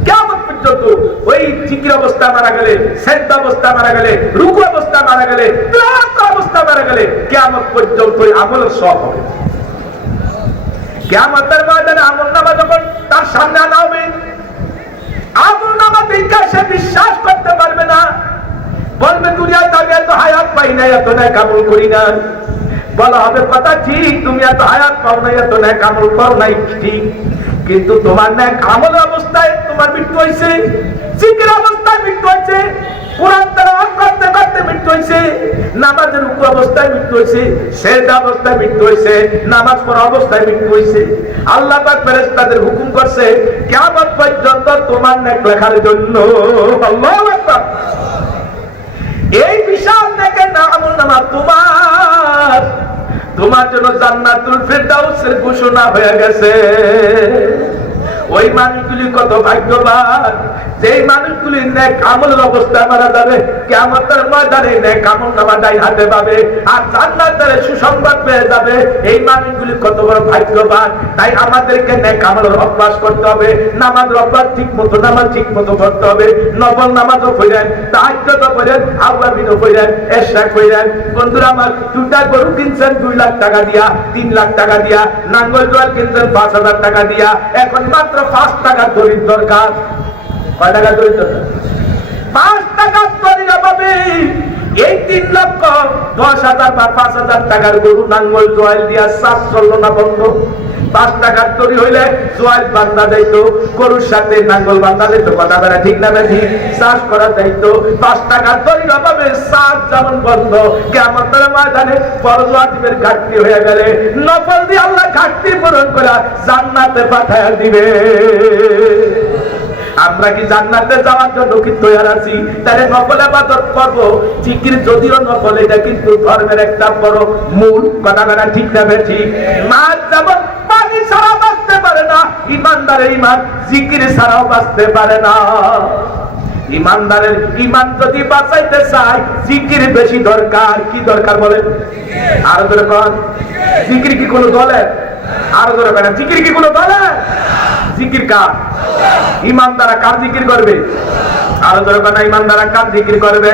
কিয়ামত পর্যন্ত ওই জিকির অবস্থা মারা গেলে, সেজদা অবস্থা মারা গেলে, রুকু অবস্থা মারা গেলে, তিলাওয়াত অবস্থা মারা গেলে কিয়ামত পর্যন্ত ওই আমলের সওয়াব হবে। কিয়ামতের ময়দানে আমলনামা যখন তার সামনে আনা হবে, আমলনামা দেখে সে বিশ্বাস করতে পারবে না, বলবে দুনিয়াতে আমি এত হায়াত পাই না, এত নেক আমল করি না। বলা হবে কথা ঠিক, তুমি এত হায়াত পাও না, এত নেক আমল করো নাই ঠিক, কিন্তু তোমার নেক আমল অবস্থায় তোমার মৃত্যু হয়েছে, জিকির অবস্থায় মৃত্যু হয়েছে, কোরআন তেলাওয়াত করতে করতে মৃত্যু হয়েছে, নামাজের রুকু অবস্থায় মৃত্যু হয়েছে, সিজদা অবস্থায় মৃত্যু হয়েছে, নামাজ পড়া অবস্থায় মৃত্যু হয়েছে। আল্লাহ পাক ফেরেশতাদের হুকুম করছে কিয়ামত পর্যন্ত তোমার নেক লেখার জন্য। আল্লাহু আকবার। এই বিশাল নেকের আমলনামা তোমার জন্য জান্নাতুল ফিরদাউসের ঘোষণা হয়ে গেছে। ওই মানুষগুলি কত ভাগ্যবান, যেই মানুষগুলি নেক আমলের অবস্থায় মারা যাবে, কিয়ামতের ময়দানে নেক আমলনামা ডাইন হাতে পাবে আর জান্নাতের সুসংবাদ পেয়ে যাবে। এই মানুষগুলি কত বড় ভাগ্যবান। তাই আমাদেরকে নেক আমলের অভ্যাস করতে হবে, নামাজের অভ্যাস ঠিক মতো নামাজ ঠিক মতো করতে হবে। নফল নামাজও পড়েন, তাহাজ্জুদও পড়েন, আওয়াবিনও পড়েন, ইশরাক পড়েন। বন্ধুরা আমার, 2টা গরু কিনছেন 2 লাখ টাকা দিয়া, 3 লাখ টাকা দিয়া, নাঙ্গল জোয়াল কিনছেন 5,000 টাকা দিয়া, এখন মাত্র 5 টাকা দরিদ্র দরকার। কয় টাকা দরিদ্র দরকার? 5 টাকা দরিদ্র পাবে। এই 3,10,000 বা 5,000 টাকার গরু নাঙ্গল জোয়াল দিয়া চাষ চললো না বন্ধ। 5 টাকার তৈরি হইলে জোয়াল বান্ধা যাইতো, গরুর সাথে নাঙ্গল বান্ধা যাইত, কথা বলা ঠিক না ঠিক, চাষ করা যাইতো। 5 টাকার তৈরি অভাবে চাষ যেমন বন্ধ, কিয়ামতের ময়দানে ফরজ ওয়াজিবের ঘাটতি হয়ে গেলে নফল দিয়ে আল্লাহ ঘাটতি পূরণ করে জান্নাতে পাঠায়া দিবে। আমরা কি জান্নাতে যাওয়ার জন্য কি তৈরি আছি? তাহলে নফল ইবাদত করব, জিকির যদিও নফল, এটা কিন্তু ধর্মের একটা বড় মূল, কথা বলা ঠিক না ঠিক। মা যেমন পানি ছাড়া বাঁচতে পারে না, ইমানদারের ইমান জিকির ছাড়াও বাঁচতে পারে না। ইমানদারের ইমান যদি বাঁচাইতে চায়, জিকির বেশি দরকার। কি দরকার বলেন? আরো ধরে কন, জিকির কি কোনো দলের? আরো ধরে কেন, জিকির কি কোনো দলের? জিকির কার? ইমানদারা কার জিকির করবে? আরো ধরে কেন, ইমানদারা কার জিকির করবে?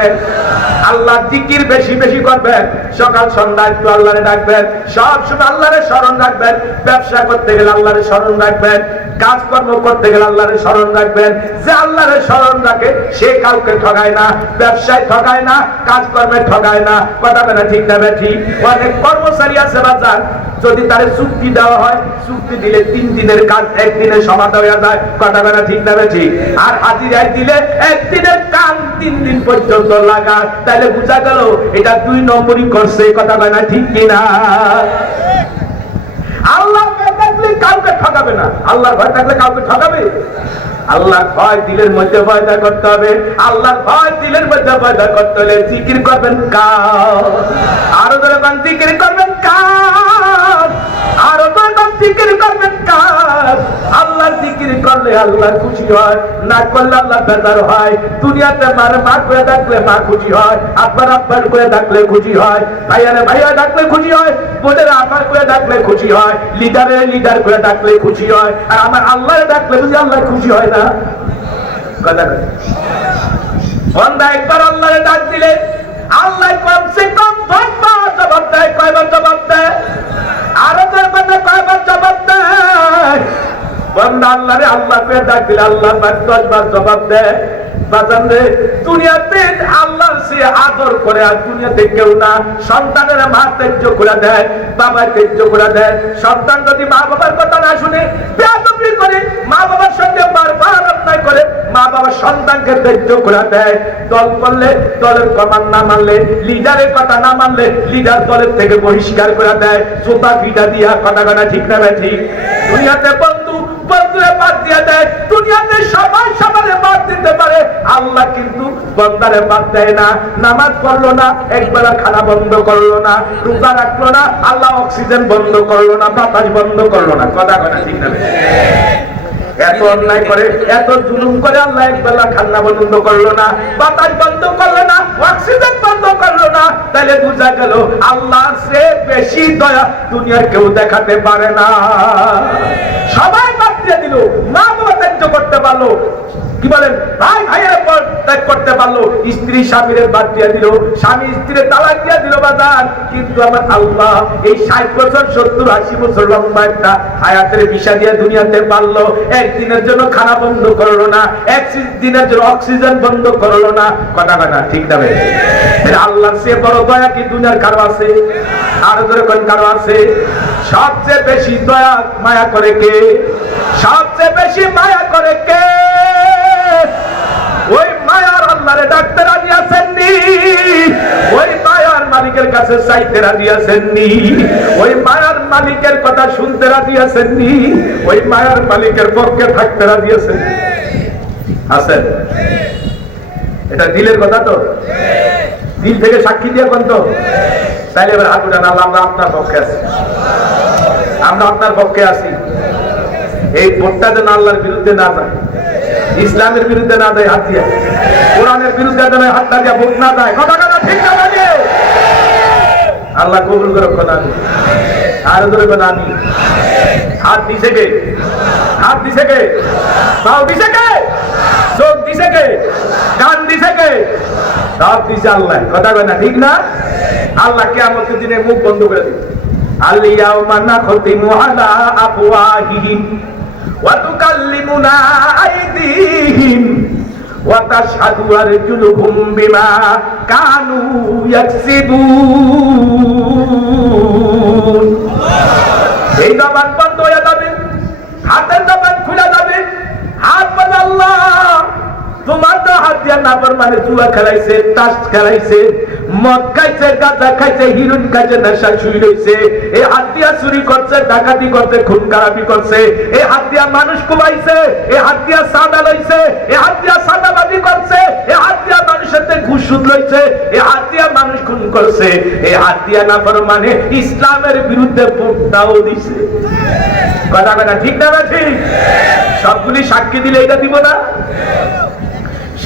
আল্লাহ জিকির বেশি বেশি করবেন, সকাল সন্ধ্যা একটু আল্লাহরে ডাকবেন, সব সময় আল্লাহরে স্মরণ রাখবেন। ব্যবসা করতে গেলে আল্লাহরে স্মরণ রাখবেন, কাজকর্ম করতে গেলে আল্লাহরে স্মরণ রাখবেন। যে আল্লাহরে স্মরণ রাখে সে কাউকে ঠকায় না, ব্যবসায় ঠকায় না, কাজকর্মে ঠকায় না, কথা বলে ঠিক না ঠিক। অনেক কর্মচারী আছে বাজার, যদি তার চুক্তি দেওয়া হয়, চুক্তি দিলে 3 দিনের কাজ 1 দিনে সমাধা হয়ে যায়, কথা বলে ঠিক না ঠিক। আর হাজিরায় দিলে 1 দিনের কাজ 3 দিন পর্যন্ত লাগায়, তাহলে বুঝা গেল এটা 2 নম্বরই করছে, কথা বলে না ঠিক কিনা। আল্লাহ থাকলে কাউকে ঠকাবে না, আল্লাহর ভয় থাকলে কাউকে ঠকাবে? আল্লাহর ভয় দিলের মধ্যে পয়দা করতে হবে। আল্লাহর ভয় দিলের মধ্যে পয়দা করতে হলে জিকির করবেন কার? আরো ধরে কোন জিকির করবেন কার? আরো ধরে কোন জিকির করবেন কার? আল্লাহর জিকির করলে আল্লাহ খুশি হয়, না করলে আল্লাহ বেজার হয়। দুনিয়াতে মারে মা করে ডাকলে মা খুশি হয়, আব্বার আব্বার করে ডাকলে খুশি হয়, ভাইয়ারে ভাইয়া ডাকলে খুশি হয়, বোনের আব্বার করে ডাকলে খুশি হয়, লিডারে লিডার করে ডাকলে খুশি হয়। আর আমার আল্লাহরে ডাকলে বুঝি আল্লাহ খুশি হয় না? কথা কয় বন্দা একবার আল্লাহরে ডাক দিলে আল্লাহ কমসে কম 10 বার জবাব দেয়। কয়বার জবাব দেয়? আরো কয়বার জবাব দেয়? বন্দা আল্লাহরে আল্লাহ করে ডাক দিলে আল্লাহ 10 বার জবাব দেয়। দুনিয়াতে আল্লাহ সে আদর করে, আর দুনিয়াতে কেউ না। সন্তানের মা ত্যায্য করে দেয়, বাবা ত্যায্য করে দেয়। সন্তান যদি মা বাবার কথা না শুনে, বেয়াদবি করে, মা বাবার সঙ্গে বারবার অন্যায় করে, মা বাবার সন্তানকে ত্যায্য করে দেয়। দল করলে দলের কথা না মানলে, লিডারের কথা না মানলে লিডার দলের থেকে বহিষ্কার করে দেয়, জুতা পিটা দিয়া, কথা কথা ঠিক না ঠিক। দুনিয়াতে বন্ধুরে বাদ দিয়ে দেয়, দুনিয়াতে সবাই সবারে বাদ দিয়ে দিতে পারে। আল্লাহ কিন্তু বান্দারে বাদ দেয় না। নামাজ পড়লো না, একবেলা খানা বন্ধ করলো না, রোজা রাখলো না, আল্লাহ অক্সিজেন বন্ধ করলো না, বাতাস বন্ধ করলো না। কথা কথা ঠিক না? এত অন্যায় করে, এত জুলুম করে আল্লাহ একবেলা খান্না বন্ধ করলো না, বাতাস বন্ধ করলো না, অক্সিজেন বন্ধ করলো না। তাহলে বুঝা গেল আল্লাহর চেয়ে বেশি দয়া দুনিয়ার কেউ দেখাতে পারে না। সবাই বাদ দিয়ে দিল, মা বাবা ত্যায্য করতে পারলো, কি বলেন, ভাই ভাইয়ের পর ত্যাগ করতে পারলো, স্ত্রী স্বামীর বাদ দিয়ে দিল, স্বামী স্ত্রীর তালাক দিয়ে দিল বাজার। কিন্তু আমার আল্লাহ এই 60 বছর 70-80 বছর লম্বা একটা হায়াতের বিষা দিয়ে দুনিয়াতে পারলো। একদিনের জন্য খানা বন্ধ করলো না, একদিনের জন্য অক্সিজেন বন্ধ করলো না। কথা কথা ঠিক না? আল্লাহর চেয়ে বড় দয়া কি দুনিয়ার কারো আছে? আর ধরে কোন কারো আছে? সবচেয়ে বেশি দয়া মায়া করে কে? সবচেয়ে বেশি মায়া করে কে? ওই মায়ার আল্লাহরে ডাকতে রাজি আছেননি? ওই মায়ার মালিকের কাছে চাইতে রাজি আছেননি? ওই মায়ার মালিকের কথা শুনতে রাজি আছেননি? ওই মায়ার মালিকের পক্ষে থাকতে রাজি আছেন? আছেন? এটা দিলের কথা তো? দিল থেকে সাক্ষী দিয়ে কোন তো? তাইলে এবার হাত উঠান, আল্লাহ আমরা আপনার পক্ষে আছি, আমরা আপনার পক্ষে আছি। এই ভোটটা যেন আল্লাহর বিরুদ্ধে না যায়, ইসলামের বিরুদ্ধে না যায় হাত দিয়া, কোরআনের বিরুদ্ধে যেন হাতটা দিয়া ভোট না যায়। কথা কথা ঠিক না? লাগে আল্লাহ কবুল করে কথা আমি আর ধরে না আমি। হাত দিছে কে? হাত দিছে কে? পাও দিছে কে? চোখ দিছে কে? কান দিছে কে? সব দিছে আল্লাহ। কথা কয় না ঠিক না? আল্লাহ কিয়ামতের দিনে মুখ বন্ধ করে দিবে। আল-ইয়াওমা নাখতিমু আলা আফওয়াহিহিম ওয়া তুকাল্লিমুনা আইদিহিম ওয়া তাশহাদু আরজুলুহুম বিমা কানু ইয়াকসিবুন। এই জবান বন্ধ হয়ে যাবে, হাতের জবান খুলে যাবে। হাত বলে আল্লাহ তোমার তো হাত দিয়া নাফরমানে জুয়া খেলাইছে, তাস খেলাইছে, মদ খাইছে, গাঁজা খাইছে, হিরোইন খাইছে, নেশা শুই রইছে। এই হাত দিয়া চুরি করছে, ডাকাতি করছে, খুন খারাপি করছে। এই হাত দিয়া মানুষ কুমাইছে, এই হাত দিয়া চাঁদা লইছে, এই হাত দিয়া চাঁদাবাজি করছে, এই হাত দিয়া মানুষের থেকে ঘুষ সুদ লইছে, এই হাত দিয়া মানুষ খুন করছে। এই হাত দিয়া নাফরমানে ইসলামের বিরুদ্ধে ভোটটাও দিছে। কথা কথা ঠিক না? ঠিক। সবগুলি সাক্ষী দিলে এটা দিব না?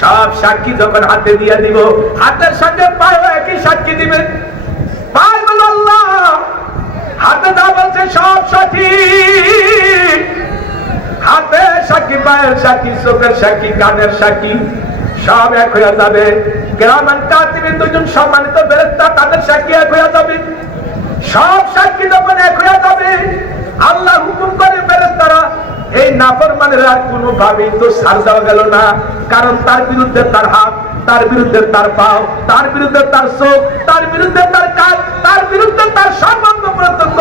সব সাক্ষী যখন হাতে দিয়ে দিব, হাতের সাথে পায়ে একই সাক্ষী দিবে। পায়ে বলো আল্লাহ, হাতে যা বলছে সব সঠিক। হাতে সাক্ষী, পায়ের সাক্ষী, চোখের সাক্ষী, কানের সাক্ষী সব এক হয়ে যাবে। কিরামান কাতিবিন, দুজন সম্মানিত ফেরেশতা, তাদের সাক্ষী এক হয়ে যাবে। সব সাক্ষী যখন এক হয়ে যাবে, আল্লাহ হুকুম করে ফেরেশতারা এই নাফরমানের আর কোনো ভাবে তো ছাড় দেওয়া গেল না। কারণ তার বিরুদ্ধে তার হাত, তার বিরুদ্ধে তার পাও, তার বিরুদ্ধে তার চোখ, তার বিরুদ্ধে তার কান, তার বিরুদ্ধে তার সর্বাঙ্গ প্রত্যঙ্গ,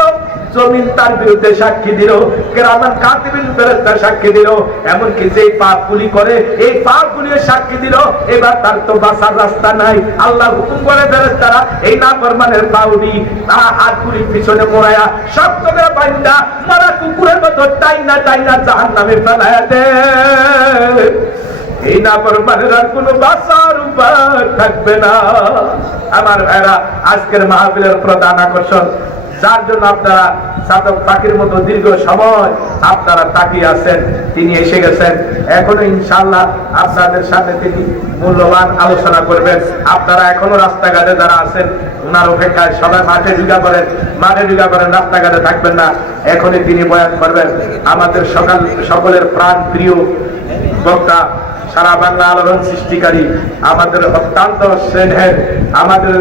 জমিন তার বিরুদ্ধে সাক্ষী দিল। কিরামান কাতিবিন ফেরেশতা সাক্ষী দিল। এমনকি যে পাপগুলি করে, এই পাপগুলিও সাক্ষী দিল। এবার তার তো বাঁচার রাস্তা নাই। আল্লাহ হুকুম করে ফেরেশতারা এই নাফরমানের পাউনি, তার হাতগুলি পিছনে মোড়ায়া শক্ত করে বাইন্দা মারা কুকুরের মতো টাইনা টাইনা জাহান্নামে ফেলায়া দে। এই নাফরমানের আর কোনো বাঁচার উপায় থাকবে না। আমার ভাইরা, আজকের মাহফিলের প্রধান আকর্ষণ, যার জন্য আপনারা সাধক পাখির মতো দীর্ঘ সময় আপনারা তাকিয়ে আছেন, তিনি এসে গেছেন। এখনো ইনশাআল্লাহ আপনাদের সাথে তিনি মূল্যবান আলোচনা করবেন। আপনারা এখনো রাস্তাঘাটে যারা আছেন, ওনার অপেক্ষায় সবাই মাঠে ঢুকা করেন, মাঠে ঢুকা করেন, রাস্তাঘাটে থাকবেন না। এখনই তিনি বয়ান করবেন। আমাদের সকলের প্রাণ প্রিয় বক্তা, সারা বাংলা আলোড়ন সৃষ্টিকারী, আমাদের অত্যন্ত স্নেহের, আমাদের